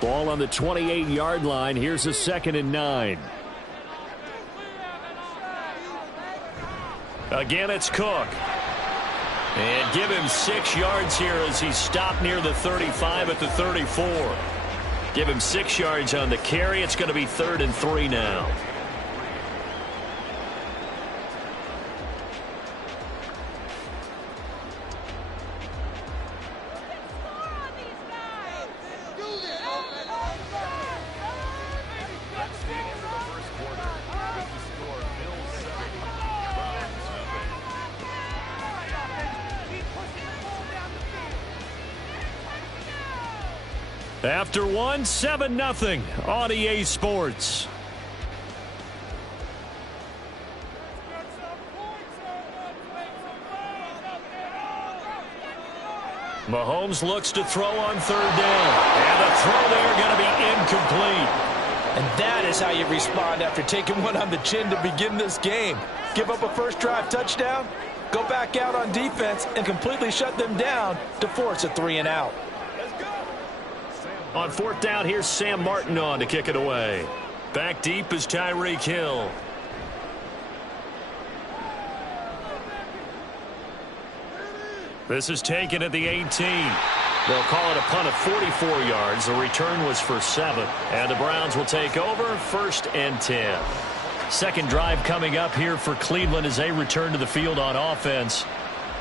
Ball on the 28-yard line. Here's a 2nd and 9. Again, it's Cook. And give him 6 yards here as he stopped near the 35 at the 34. Give him 6 yards on the carry. It's going to be 3rd and 3 now. After 1, 7-0 on EA Sports. Mahomes looks to throw on 3rd down. And the throw there going to be incomplete. And that is how you respond after taking one on the chin to begin this game. Give up a first drive touchdown, go back out on defense, and completely shut them down to force a 3-and-out. On 4th down, here's Sam Martin on to kick it away. Back deep is Tyreek Hill. This is taken at the 18. They'll call it a punt of 44 yards. The return was for 7. And the Browns will take over 1st and 10. 2nd drive coming up here for Cleveland as they return to the field on offense.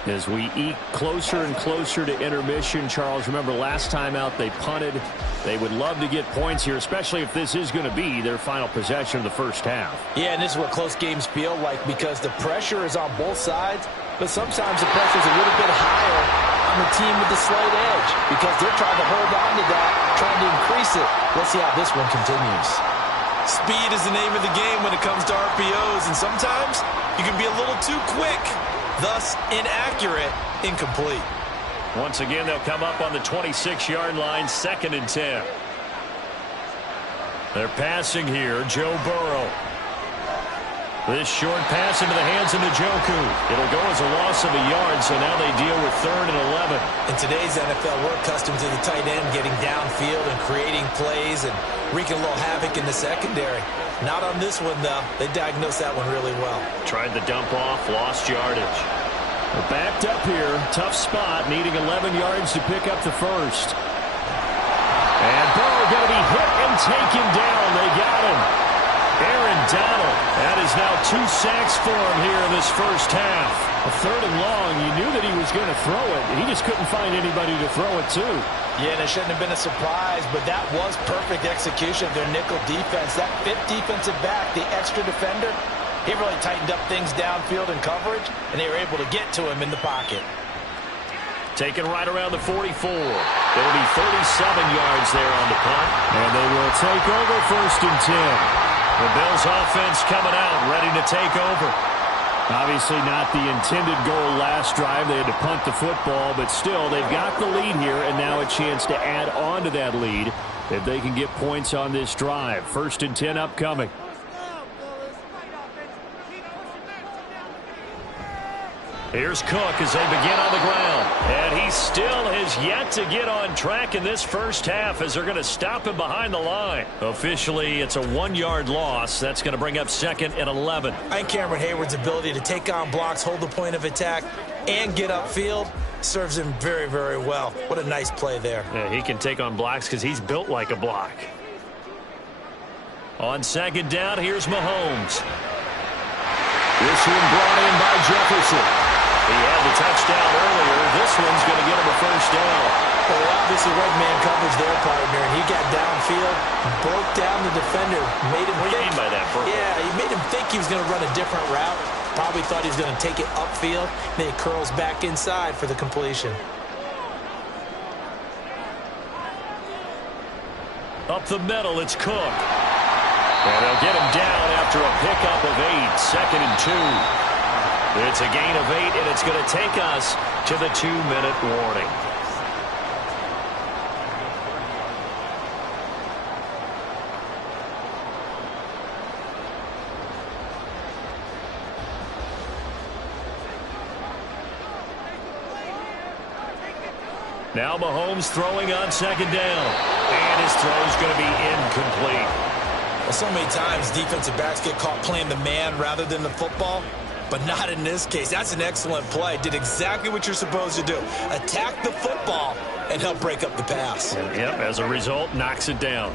As we eke closer and closer to intermission, Charles, remember last time out they punted. They would love to get points here, especially if this is going to be their final possession of the first half. Yeah, and this is what close games feel like because the pressure is on both sides, but sometimes the pressure is a little bit higher on the team with the slight edge because they're trying to hold on to that, trying to increase it. Let's see how this one continues. Speed is the name of the game when it comes to RPOs, and sometimes you can be a little too quick. Thus, inaccurate, incomplete. Once again, they'll come up on the 26-yard line, 2nd and 10. They're passing here, Joe Burrow. This short pass into the hands of Njoku. It'll go as a loss of a yard, so now they deal with 3rd and 11. In today's NFL, we're accustomed to the tight end getting downfield and creating plays and wreaking a little havoc in the secondary. Not on this one, though. They diagnosed that one really well. Tried the dump off, lost yardage. They're backed up here. Tough spot, needing 11 yards to pick up the first. And Burrow going to be hit and taken down. They got him. Aaron Donald. That is now 2 sacks for him here in this first half. A 3rd and long. You knew that he was going to throw it. He just couldn't find anybody to throw it to. Yeah, and it shouldn't have been a surprise, but that was perfect execution of their nickel defense. That 5th defensive back, the extra defender, he really tightened up things downfield in coverage, and they were able to get to him in the pocket. Taken right around the 44. It'll be 37 yards there on the punt. And they will take over 1st and 10. The Bills offense coming out, ready to take over. Obviously not the intended goal last drive. They had to punt the football, but still they've got the lead here, and now a chance to add on to that lead if they can get points on this drive. 1st and 10 upcoming. Here's Cook as they begin on the ground. And he still has yet to get on track in this first half as they're going to stop him behind the line. Officially, it's a 1-yard loss. That's going to bring up 2nd and 11. I think Cameron Hayward's ability to take on blocks, hold the point of attack, and get upfield serves him very, very well. What a nice play there. Yeah, he can take on blocks because he's built like a block. On 2nd down, here's Mahomes. This one brought in by Jefferson. He had the touchdown earlier. This one's going to get him a 1st down. Well, obviously red man coverage there, partner, and he got downfield, broke down the defender, made him What do you mean by that, bro? Yeah, he made him think he was going to run a different route. Probably thought he was going to take it upfield. Then he curls back inside for the completion. Up the middle, it's Cook. And they'll get him down after a pickup of 8, 2nd and 2. It's a gain of 8, and it's going to take us to the 2-minute warning. Now Mahomes throwing on 2nd down. And his throw's going to be incomplete. Well, so many times defensive backs get caught playing the man rather than the football. But not in this case. That's an excellent play. Did exactly what you're supposed to do. Attack the football and help break up the pass. Yep, as a result, knocks it down.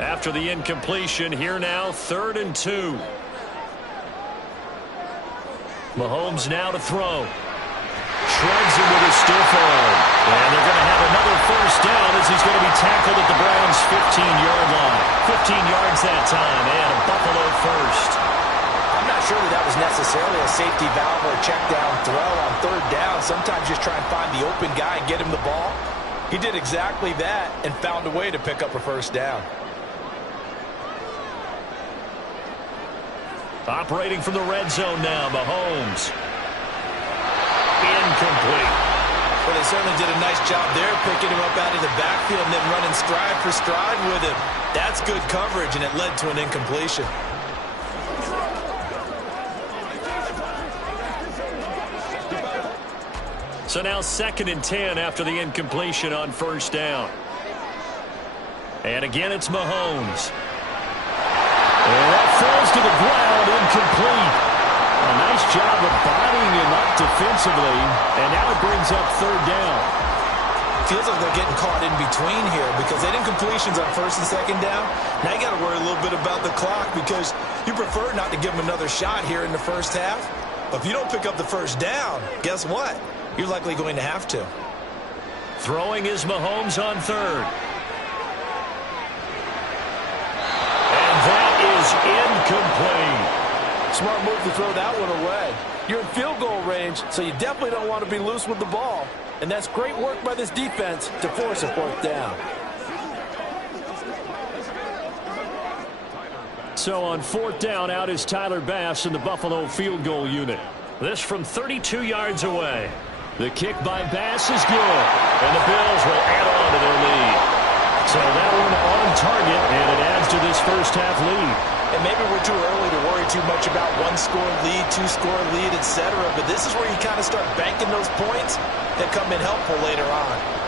After the incompletion, here now, 3rd and 2. Mahomes now to throw. Shreds him with a stiff arm. And they're going to have another 1st down as he's going to be tackled at the Browns' 15-yard line. 15 yards that time, and a Buffalo 1st. I'm not sure that was necessarily a safety valve or a check down throw on 3rd down. Sometimes just try and find the open guy and get him the ball. He did exactly that and found a way to pick up a 1st down. Operating from the red zone now, Mahomes. Incomplete. Well, they certainly did a nice job there, picking him up out of the backfield and then running stride for stride with him. That's good coverage, and it led to an incompletion. So now 2nd and 10 after the incompletion on 1st down. And again, it's Mahomes. And that falls to the ground, incomplete. A nice job of bodying him up defensively, and now it brings up 3rd down. Feels like they're getting caught in between here because they didn't completions on 1st and 2nd down. Now you got to worry a little bit about the clock because you prefer not to give them another shot here in the first half. But if you don't pick up the 1st down, guess what? You're likely going to have to. Throwing is Mahomes on 3rd. And that is incomplete. Smart move to throw that one away. You're in field goal range, so you definitely don't want to be loose with the ball. And that's great work by this defense to force a 4th down. So on 4th down, out is Tyler Bass in the Buffalo field goal unit. This from 32 yards away. The kick by Bass is good, and the Bills will add on to their lead. So that one on target, and it adds to this first half lead. And maybe we're too early to worry too much about 1-score lead, 2-score lead, etc. But this is where you kind of start banking those points that come in helpful later on.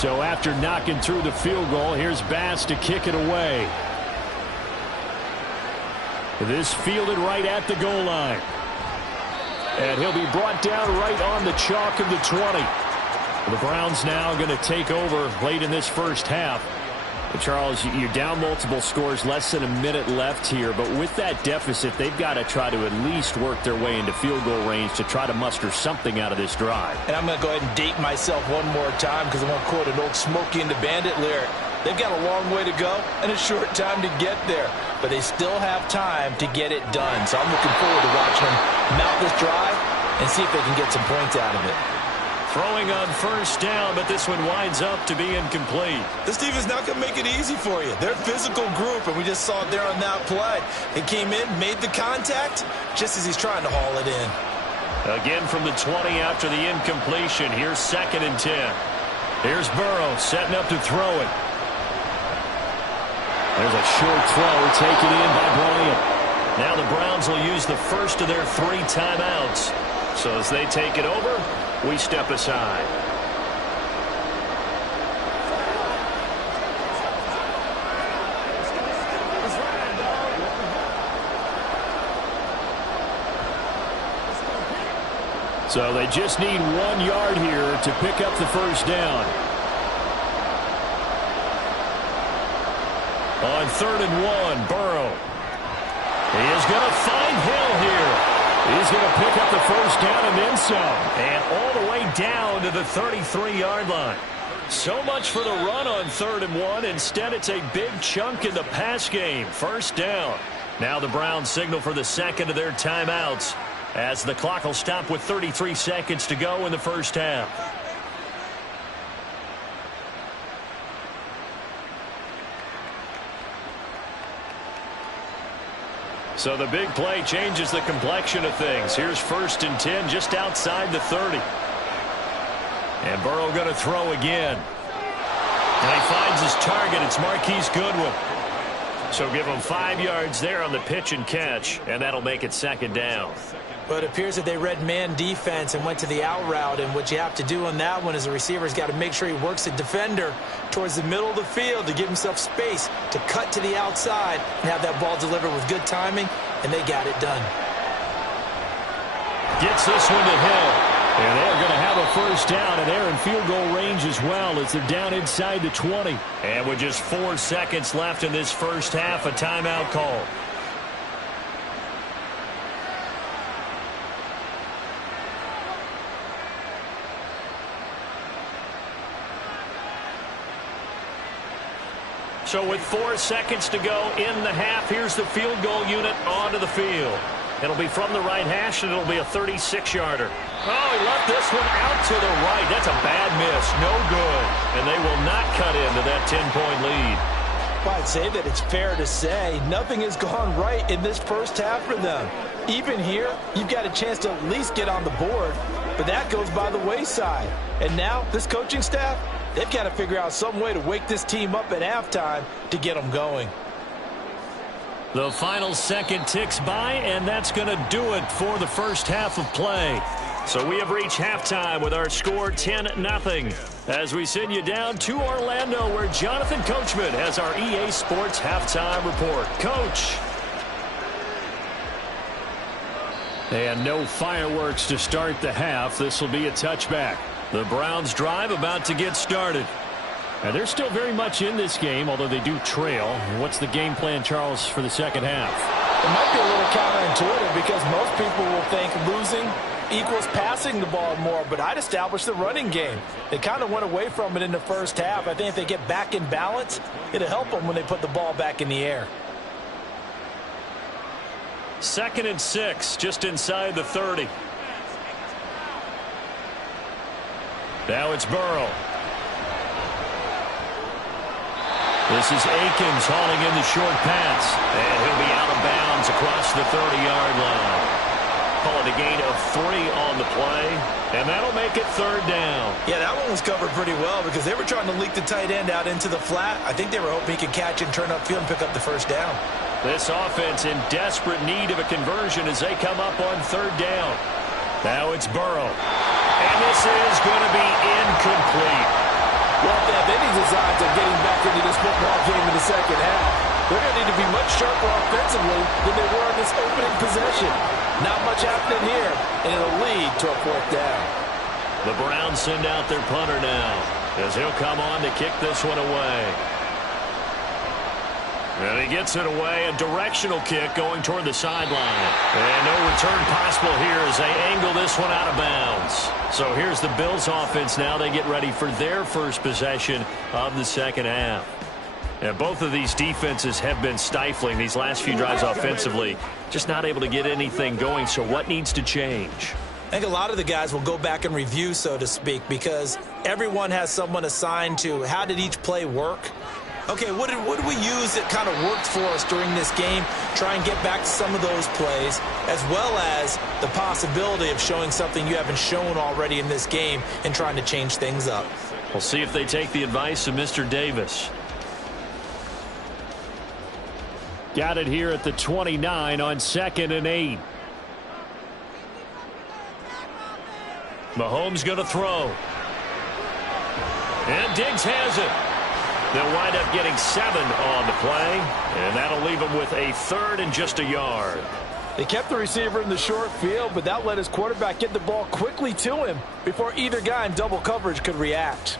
So after knocking through the field goal, here's Bass to kick it away. This fielded right at the goal line. And he'll be brought down right on the chalk of the 20. The Browns now going to take over late in this first half. But Charles, you're down multiple scores, less than a minute left here. But with that deficit, they've got to try to at least work their way into field goal range to try to muster something out of this drive. And I'm going to go ahead and date myself one more time because I'm going to quote an old Smokey and the Bandit lyric. They've got a long way to go and a short time to get there. But they still have time to get it done. So I'm looking forward to watching them mount this drive and see if they can get some points out of it. Throwing on first down, but this one winds up to be incomplete. This team is not going to make it easy for you. They're a physical group, and we just saw it there on that play. He came in, made the contact, just as he's trying to haul it in. Again from the 20 after the incompletion. Here's 2nd and 10. Here's Burrow setting up to throw it. There's a short throw taken in by Bryant. Now the Browns will use the first of their 3 timeouts. So as they take it over, we step aside. So they just need 1 yard here to pick up the first down. On 3rd and 1, Burrow. He is going to find Hill here. He's going to pick up the first down and then some. And all the way down to the 33-yard line. So much for the run on 3rd and 1. Instead, it's a big chunk in the pass game. First down. Now the Browns signal for the second of their timeouts as the clock will stop with 33 seconds to go in the first half. So the big play changes the complexion of things. Here's 1st and 10 just outside the 30. And Burrow going to throw again. And he finds his target. It's Marquise Goodwin. So give him 5 yards there on the pitch and catch, and that'll make it 2nd down. But it appears that they read man defense and went to the out route. And what you have to do on that one is the receiver's got to make sure he works the defender towards the middle of the field to give himself space to cut to the outside and have that ball delivered with good timing, and they got it done. Gets this one to Hill. And they're going to have a first down, and they're in field goal range as well as they're down inside the 20. And with just 4 seconds left in this first half, a timeout call. So with 4 seconds to go in the half, here's the field goal unit onto the field. It'll be from the right hash, and it'll be a 36-yarder. Oh, he left this one out to the right. That's a bad miss. No good. And they will not cut into that 10-point lead. Well, I'd say that it's fair to say nothing has gone right in this first half for them. Even here, you've got a chance to at least get on the board, but that goes by the wayside. And now, this coaching staff, they've got to figure out some way to wake this team up at halftime to get them going. The final second ticks by, and that's going to do it for the first half of play. So we have reached halftime with our score 10-0. As we send you down to Orlando, where Jonathan Coachman has our EA Sports halftime report. Coach. And no fireworks to start the half. This will be a touchback. The Browns drive about to get started. And they're still very much in this game, although they do trail. What's the game plan, Charles, for the second half? It might be a little counterintuitive because most people will think losing equals passing the ball more, but I'd establish the running game. They kind of went away from it in the first half. I think if they get back in balance, it'll help them when they put the ball back in the air. 2nd and 6, just inside the 30. Now it's Burrow. This is Akins hauling in the short pass. And he'll be out of bounds across the 30-yard line. Call it a gain of 3 on the play. And that'll make it 3rd down. Yeah, that one was covered pretty well because they were trying to leak the tight end out into the flat. I think they were hoping he could catch and turn upfield and pick up the first down. This offense in desperate need of a conversion as they come up on 3rd down. Now it's Burrow. And this is going to be incomplete. Well, if they have any designs of getting back into this football game in the second half, they're going to need to be much sharper offensively than they were in this opening possession. Not much happening here, and it'll lead to a fourth down. The Browns send out their punter now, as he'll come on to kick this one away. And he gets it away, a directional kick going toward the sideline. And no return possible here as they angle this one out of bounds. So here's the Bills offense now. They get ready for their first possession of the second half. And both of these defenses have been stifling these last few drives offensively. Just not able to get anything going. So what needs to change? I think a lot of the guys will go back and review, so to speak, because everyone has someone assigned to how did each play work. Okay, what did we use that kind of worked for us during this game? Try and get back to some of those plays, as well as the possibility of showing something you haven't shown already in this game and trying to change things up. We'll see if they take the advice of Mr. Davis. Got it here at the 29 on 2nd and 8. Mahomes going to throw. And Diggs has it. They'll wind up getting 7 on the play, and that'll leave them with a 3rd and just a yard. They kept the receiver in the short field, but that let his quarterback get the ball quickly to him before either guy in double coverage could react.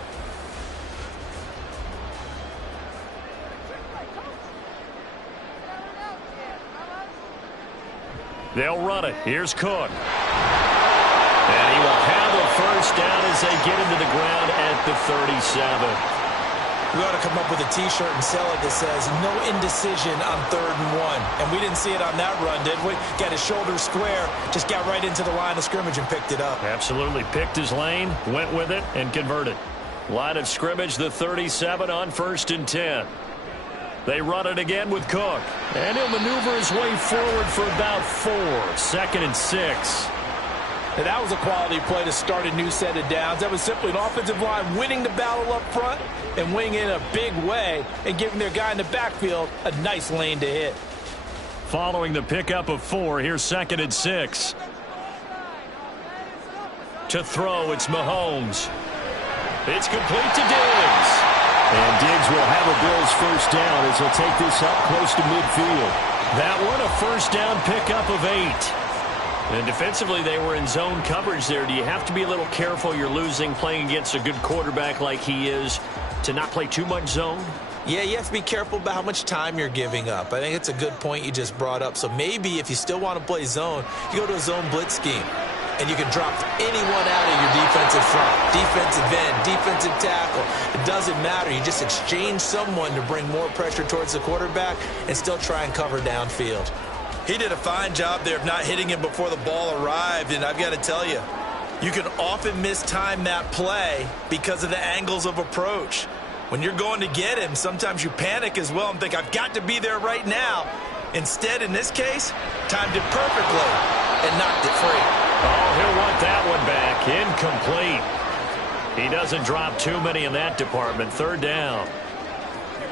They'll run it. Here's Cook. And he will have a first down as they get him to the ground at the 37. We ought to come up with a T-shirt and sell it that says, no indecision on 3rd and 1. And we didn't see it on that run, did we? Got his shoulder square, just got right into the line of scrimmage and picked it up. Absolutely. Picked his lane, went with it, and converted. Line of scrimmage, the 37 on 1st and 10. They run it again with Cook. And he'll maneuver his way forward for about 4. 2nd and 6. And that was a quality play to start a new set of downs. That was simply an offensive line winning the battle up front and winning in a big way and giving their guy in the backfield a nice lane to hit. Following the pickup of 4, here's 2nd and 6. To throw, it's Mahomes. It's complete to Diggs. And Diggs will have a Bills first down as he'll take this up close to midfield. That one, a first down pickup of 8. And defensively, they were in zone coverage there. Do you have to be a little careful? You're losing, playing against a good quarterback like he is, to not play too much zone? Yeah, you have to be careful about how much time you're giving up. I think it's a good point you just brought up. So maybe if you still want to play zone, you go to a zone blitz scheme. And you can drop anyone out of your defensive front, defensive end, defensive tackle. It doesn't matter. You just exchange someone to bring more pressure towards the quarterback and still try and cover downfield. He did a fine job there of not hitting him before the ball arrived, and I've got to tell you, you can often mistime that play because of the angles of approach. When you're going to get him, sometimes you panic as well and think, I've got to be there right now. Instead, in this case, timed it perfectly and knocked it free. Oh, he'll want that one back. Incomplete. He doesn't drop too many in that department. 3rd down.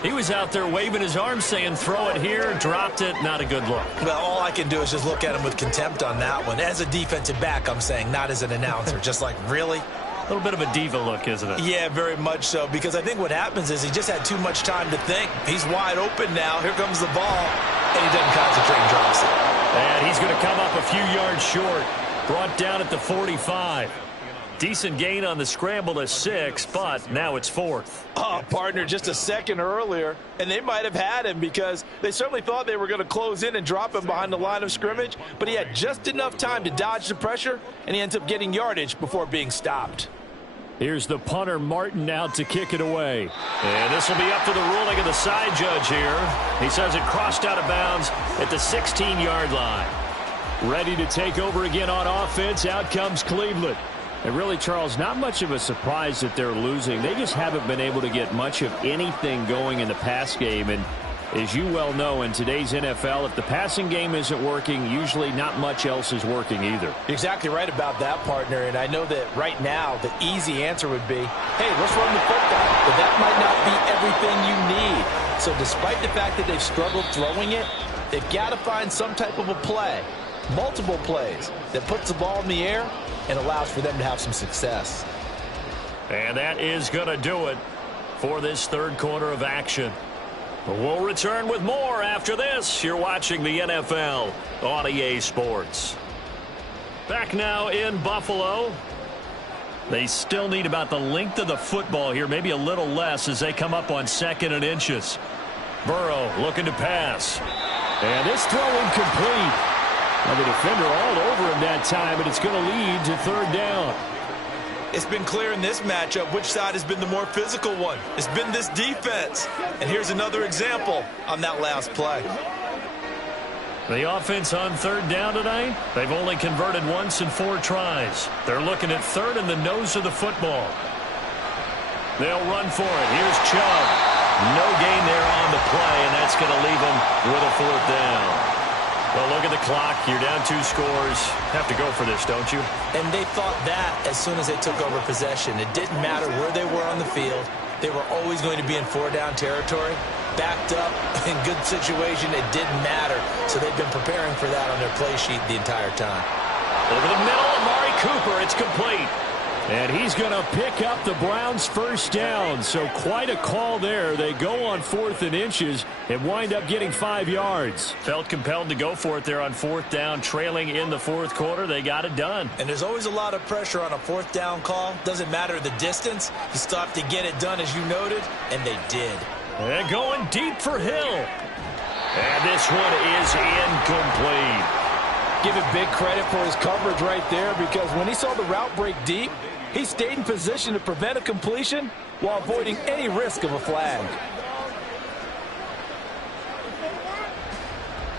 He was out there waving his arms saying, throw it here, dropped it. Not a good look. Well, all I can do is just look at him with contempt on that one. As a defensive back, I'm saying, not as an announcer. Just like, really? A little bit of a diva look, isn't it? Yeah, very much so, because I think what happens is he just had too much time to think. He's wide open now. Here comes the ball, and he doesn't concentrate and drops it. And he's going to come up a few yards short. Brought down at the 45. Decent gain on the scramble to 6, but now it's 4th. Oh, partner, just a second earlier, and they might have had him because they certainly thought they were going to close in and drop him behind the line of scrimmage, but he had just enough time to dodge the pressure, and he ends up getting yardage before being stopped. Here's the punter, Martin, out to kick it away. And this will be up to the ruling of the side judge here. He says it crossed out of bounds at the 16-yard line. Ready to take over again on offense. Out comes Cleveland. And really, Charles, not much of a surprise that they're losing. They just haven't been able to get much of anything going in the pass game. And as you well know, in today's NFL, if the passing game isn't working, usually not much else is working either. You're exactly right about that, partner. And I know that right now the easy answer would be, hey, let's run the football. But that might not be everything you need. So despite the fact that they've struggled throwing it, they've got to find some type of a play, multiple plays, that puts the ball in the air and allows for them to have some success. And that is going to do it. for this third quarter of action. We'll return with more after this. You're watching the NFL on EA Sports. Back now in Buffalo. They still need about the length of the football here, maybe a little less as they come up on 2nd and inches. Burrow looking to pass. And this throw incomplete. And the defender all over him that time, and it's going to lead to 3rd down. It's been clear in this matchup which side has been the more physical one. It's been this defense. And here's another example on that last play. The offense on 3rd down tonight, they've only converted once in 4 tries. They're looking at 3rd in the nose of the football. They'll run for it. Here's Chubb. No gain there on the play, and that's going to leave them with a 4th down. Well, look at the clock. You're down 2 scores. Have to go for this, don't you? And they thought that as soon as they took over possession. It didn't matter where they were on the field. They were always going to be in 4-down territory. Backed up, in good situation, it didn't matter. So they've been preparing for that on their play sheet the entire time. Over the middle, Amari Cooper. It's complete. And he's going to pick up the Browns' 1st down. So quite a call there. They go on 4th and inches and wind up getting 5 yards. Felt compelled to go for it there on 4th down, trailing in the 4th quarter. They got it done. And there's always a lot of pressure on a 4th down call. Doesn't matter the distance. You still have to get it done, as you noted, and they did. And going deep for Hill. And this one is incomplete. Give it big credit for his coverage right there, because when he saw the route break deep, he stayed in position to prevent a completion while avoiding any risk of a flag.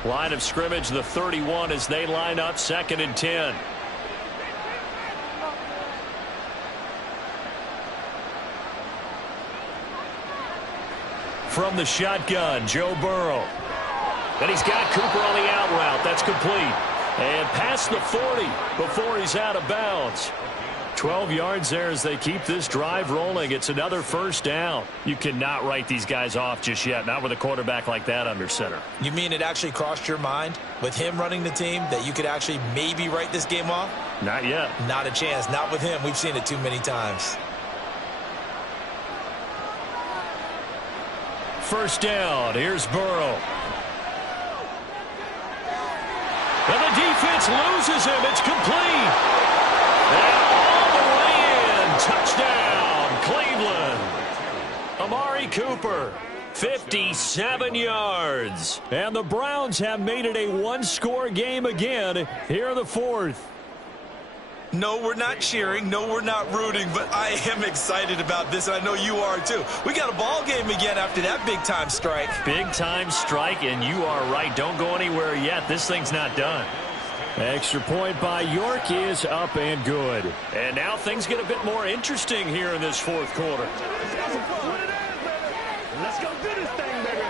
Line of scrimmage, the 31, as they line up 2nd and 10. From the shotgun, Joe Burrow. And he's got Cooper on the out route. That's complete. And past the 40 before he's out of bounds. 12 yards there as they keep this drive rolling. It's another 1st down. You cannot write these guys off just yet, not with a quarterback like that under center. You mean it actually crossed your mind with him running the team that you could actually maybe write this game off? Not yet. Not a chance. Not with him. We've seen it too many times. 1st down. Here's Burrow. And the defense loses him. It's complete. And all the way in. Touchdown, Cleveland. Amari Cooper, 57 yards. And the Browns have made it a 1-score game again here in the 4th. No, we're not cheering. No, we're not rooting, but I am excited about this, and I know you are too. We got a ball game again after that big-time strike. Big-time strike, and you are right. Don't go anywhere yet. This thing's not done. Extra point by York is up and good. And now things get a bit more interesting here in this 4th quarter. Let's go do this thing, baby.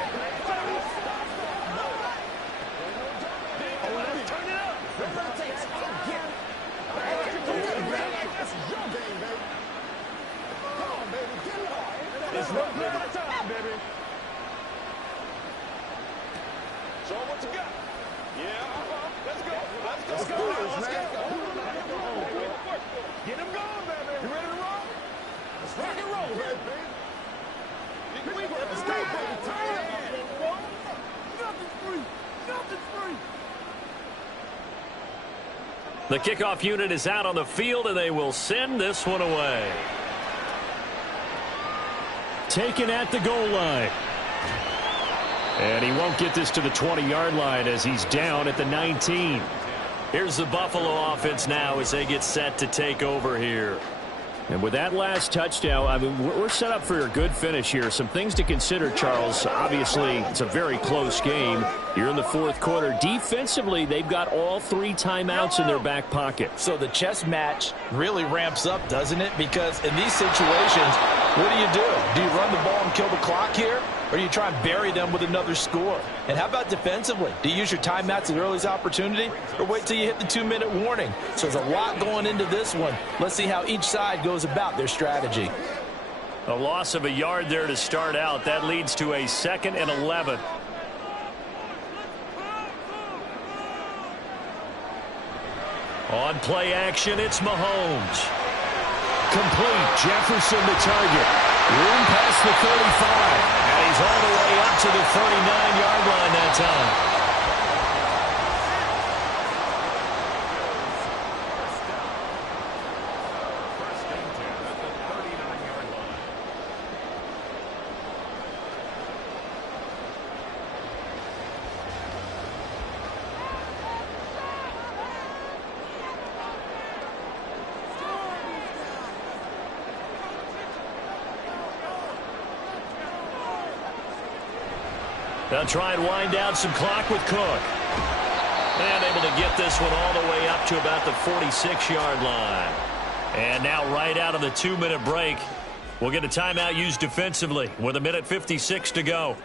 Oh, let's turn it up. It's no time, baby. Show what you got. Yeah, let's go. Let's go. Get him going, baby. You ready to roll? Let's rock and roll, baby. Let's go, baby. Turn it. Nothing's free. Nothing's free. The kickoff unit is out on the field, and they will send this one away. Taken at the goal line. And he won't get this to the 20-yard line as he's down at the 19. Here's the Buffalo offense now as they get set to take over here. And with that last touchdown, I mean, we're set up for a good finish here. Some things to consider, Charles. Obviously, it's a very close game. You're in the 4th quarter. Defensively, they've got all 3 timeouts in their back pocket. So the chess match really ramps up, doesn't it? Because in these situations, what do? Do you run the ball and kill the clock here? Or do you try and bury them with another score? And how about defensively? Do you use your timeouts at earliest opportunity? Or wait till you hit the 2-minute warning? So there's a lot going into this one. Let's see how each side goes about their strategy. A loss of a yard there to start out. That leads to a 2nd and 11. On play action, it's Mahomes. Complete. Jefferson the target. Room past the 35. And he's all the way up to the 39-yard line that time. They'll try and wind down some clock with Cook. And able to get this one all the way up to about the 46-yard line. And now right out of the 2-minute break, we'll get a timeout used defensively with 1:56 to go.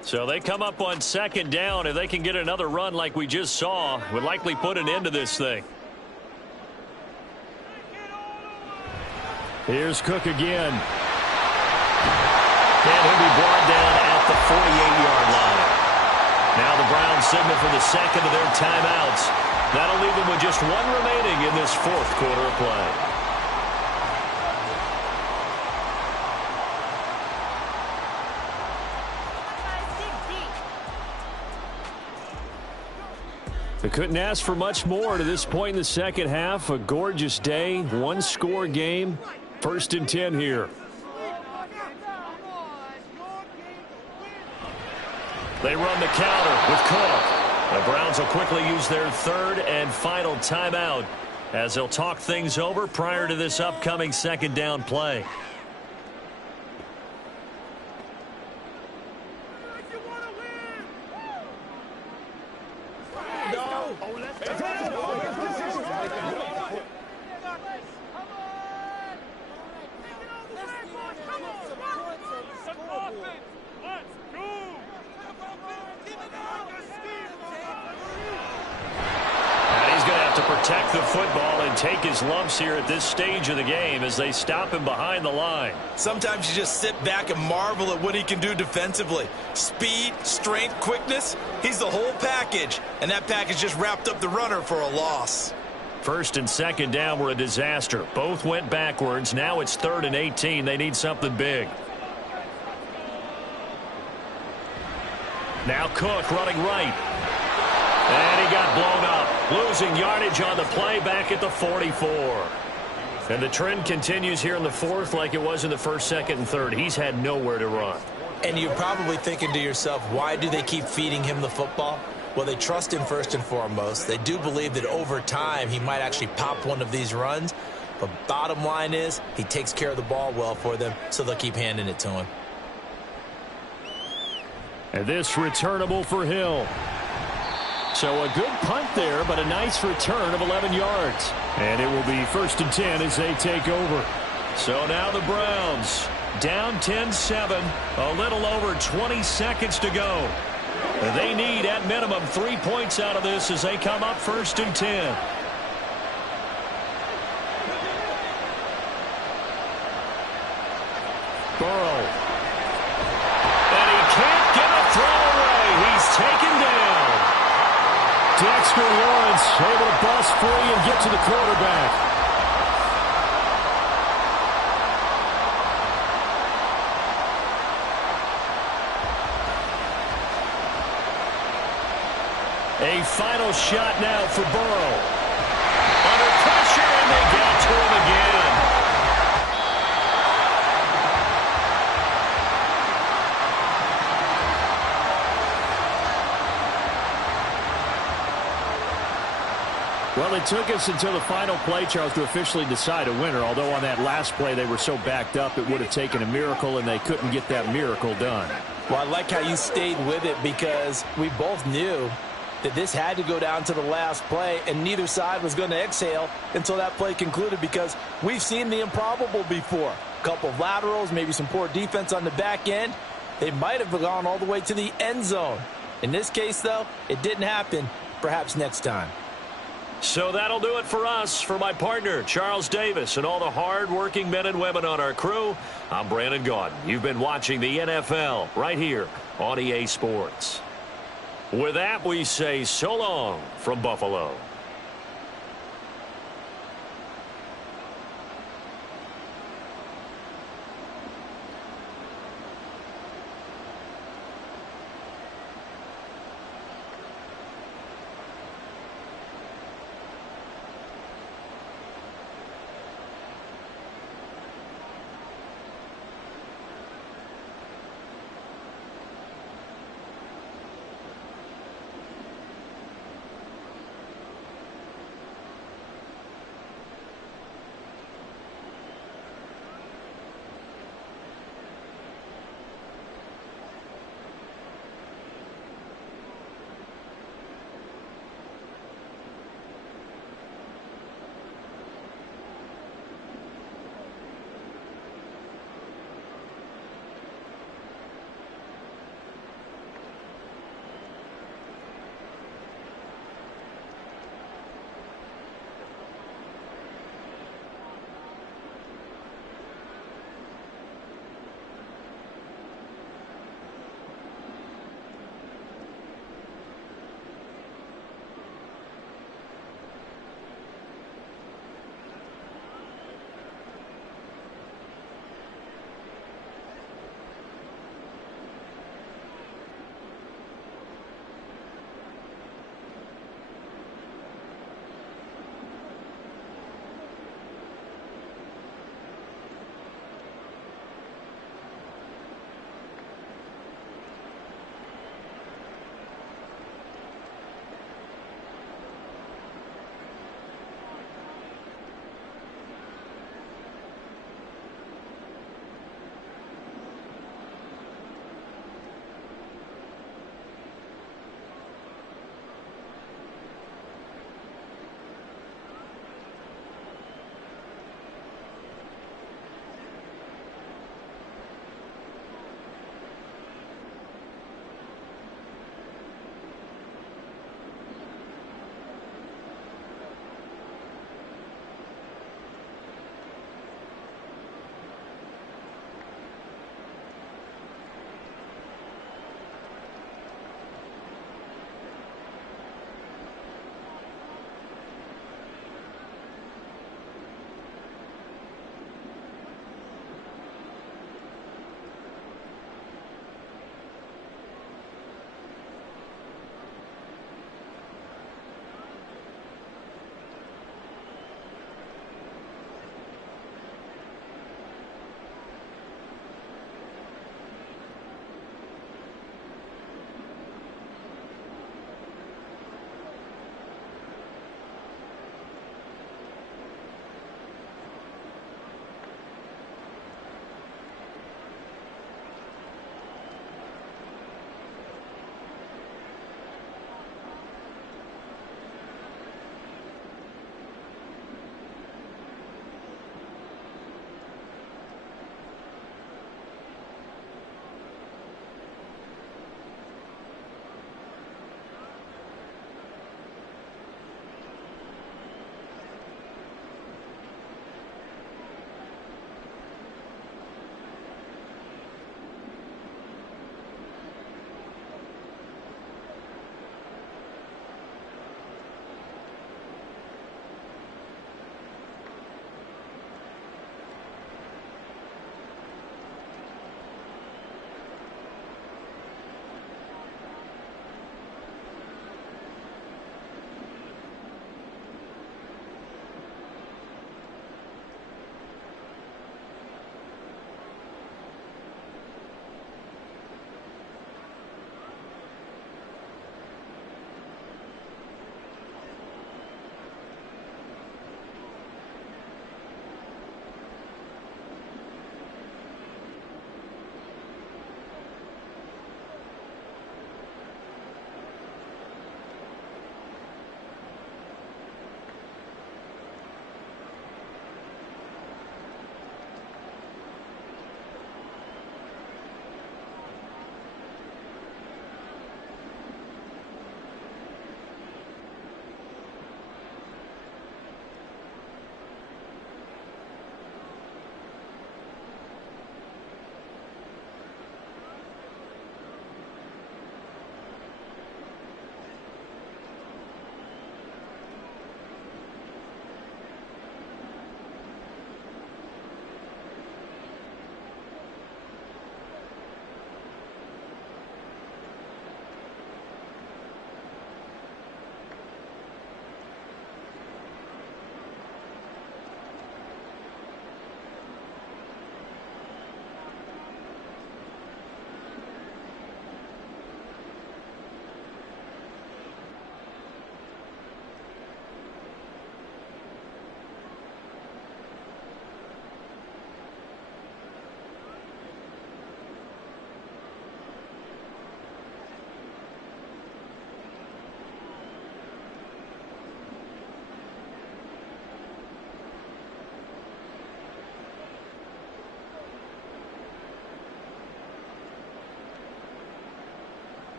So they come up on 2nd down. If they can get another run like we just saw, would likely put an end to this thing. Here's Cook again. And he'll be brought down at the 48-yard line. Now the Browns signal for the second of their timeouts. That'll leave them with just one remaining in this 4th quarter of play. They couldn't ask for much more to this point in the second half. A gorgeous day, one-score game. 1st and 10 here. They run the counter with Cook. The Browns will quickly use their 3rd and final timeout as they'll talk things over prior to this upcoming 2nd down play. Protect the football and take his lumps here at this stage of the game as they stop him behind the line. Sometimes you just sit back and marvel at what he can do defensively. Speed, strength, quickness, he's the whole package. And that package just wrapped up the runner for a loss. 1st and 2nd down were a disaster. Both went backwards. Now it's 3rd and 18. They need something big. Now Cook running right. And he got blown up, losing yardage on the play back at the 44. And the trend continues here in the 4th like it was in the 1st, 2nd, and 3rd. He's had nowhere to run. And you're probably thinking to yourself, why do they keep feeding him the football? Well, they trust him first and foremost. They do believe that over time he might actually pop one of these runs. But bottom line is he takes care of the ball well for them, so they'll keep handing it to him. And this returnable for Hill. So a good punt there, but a nice return of 11 yards. And it will be 1st and 10 as they take over. So now the Browns down 10-7, a little over 20 seconds to go. They need at minimum 3 points out of this as they come up 1st and 10. Burrow. And he can't get a throw away. He's taken down. Dexter Lawrence able to bust free and get to the quarterback. A final shot now for Burrow. Under pressure, and they get to him again. Well, it took us until the final play, Charles, to officially decide a winner, although on that last play they were so backed up it would have taken a miracle, and they couldn't get that miracle done. Well, I like how you stayed with it because we both knew that this had to go down to the last play, and neither side was going to exhale until that play concluded because we've seen the improbable before. A couple of laterals, maybe some poor defense on the back end. They might have gone all the way to the end zone. In this case, though, it didn't happen. Perhaps next time. So that'll do it for us. For my partner, Charles Davis, and all the hard-working men and women on our crew, I'm Brandon Gaudin. You've been watching the NFL right here on EA Sports. With that, we say so long from Buffalo.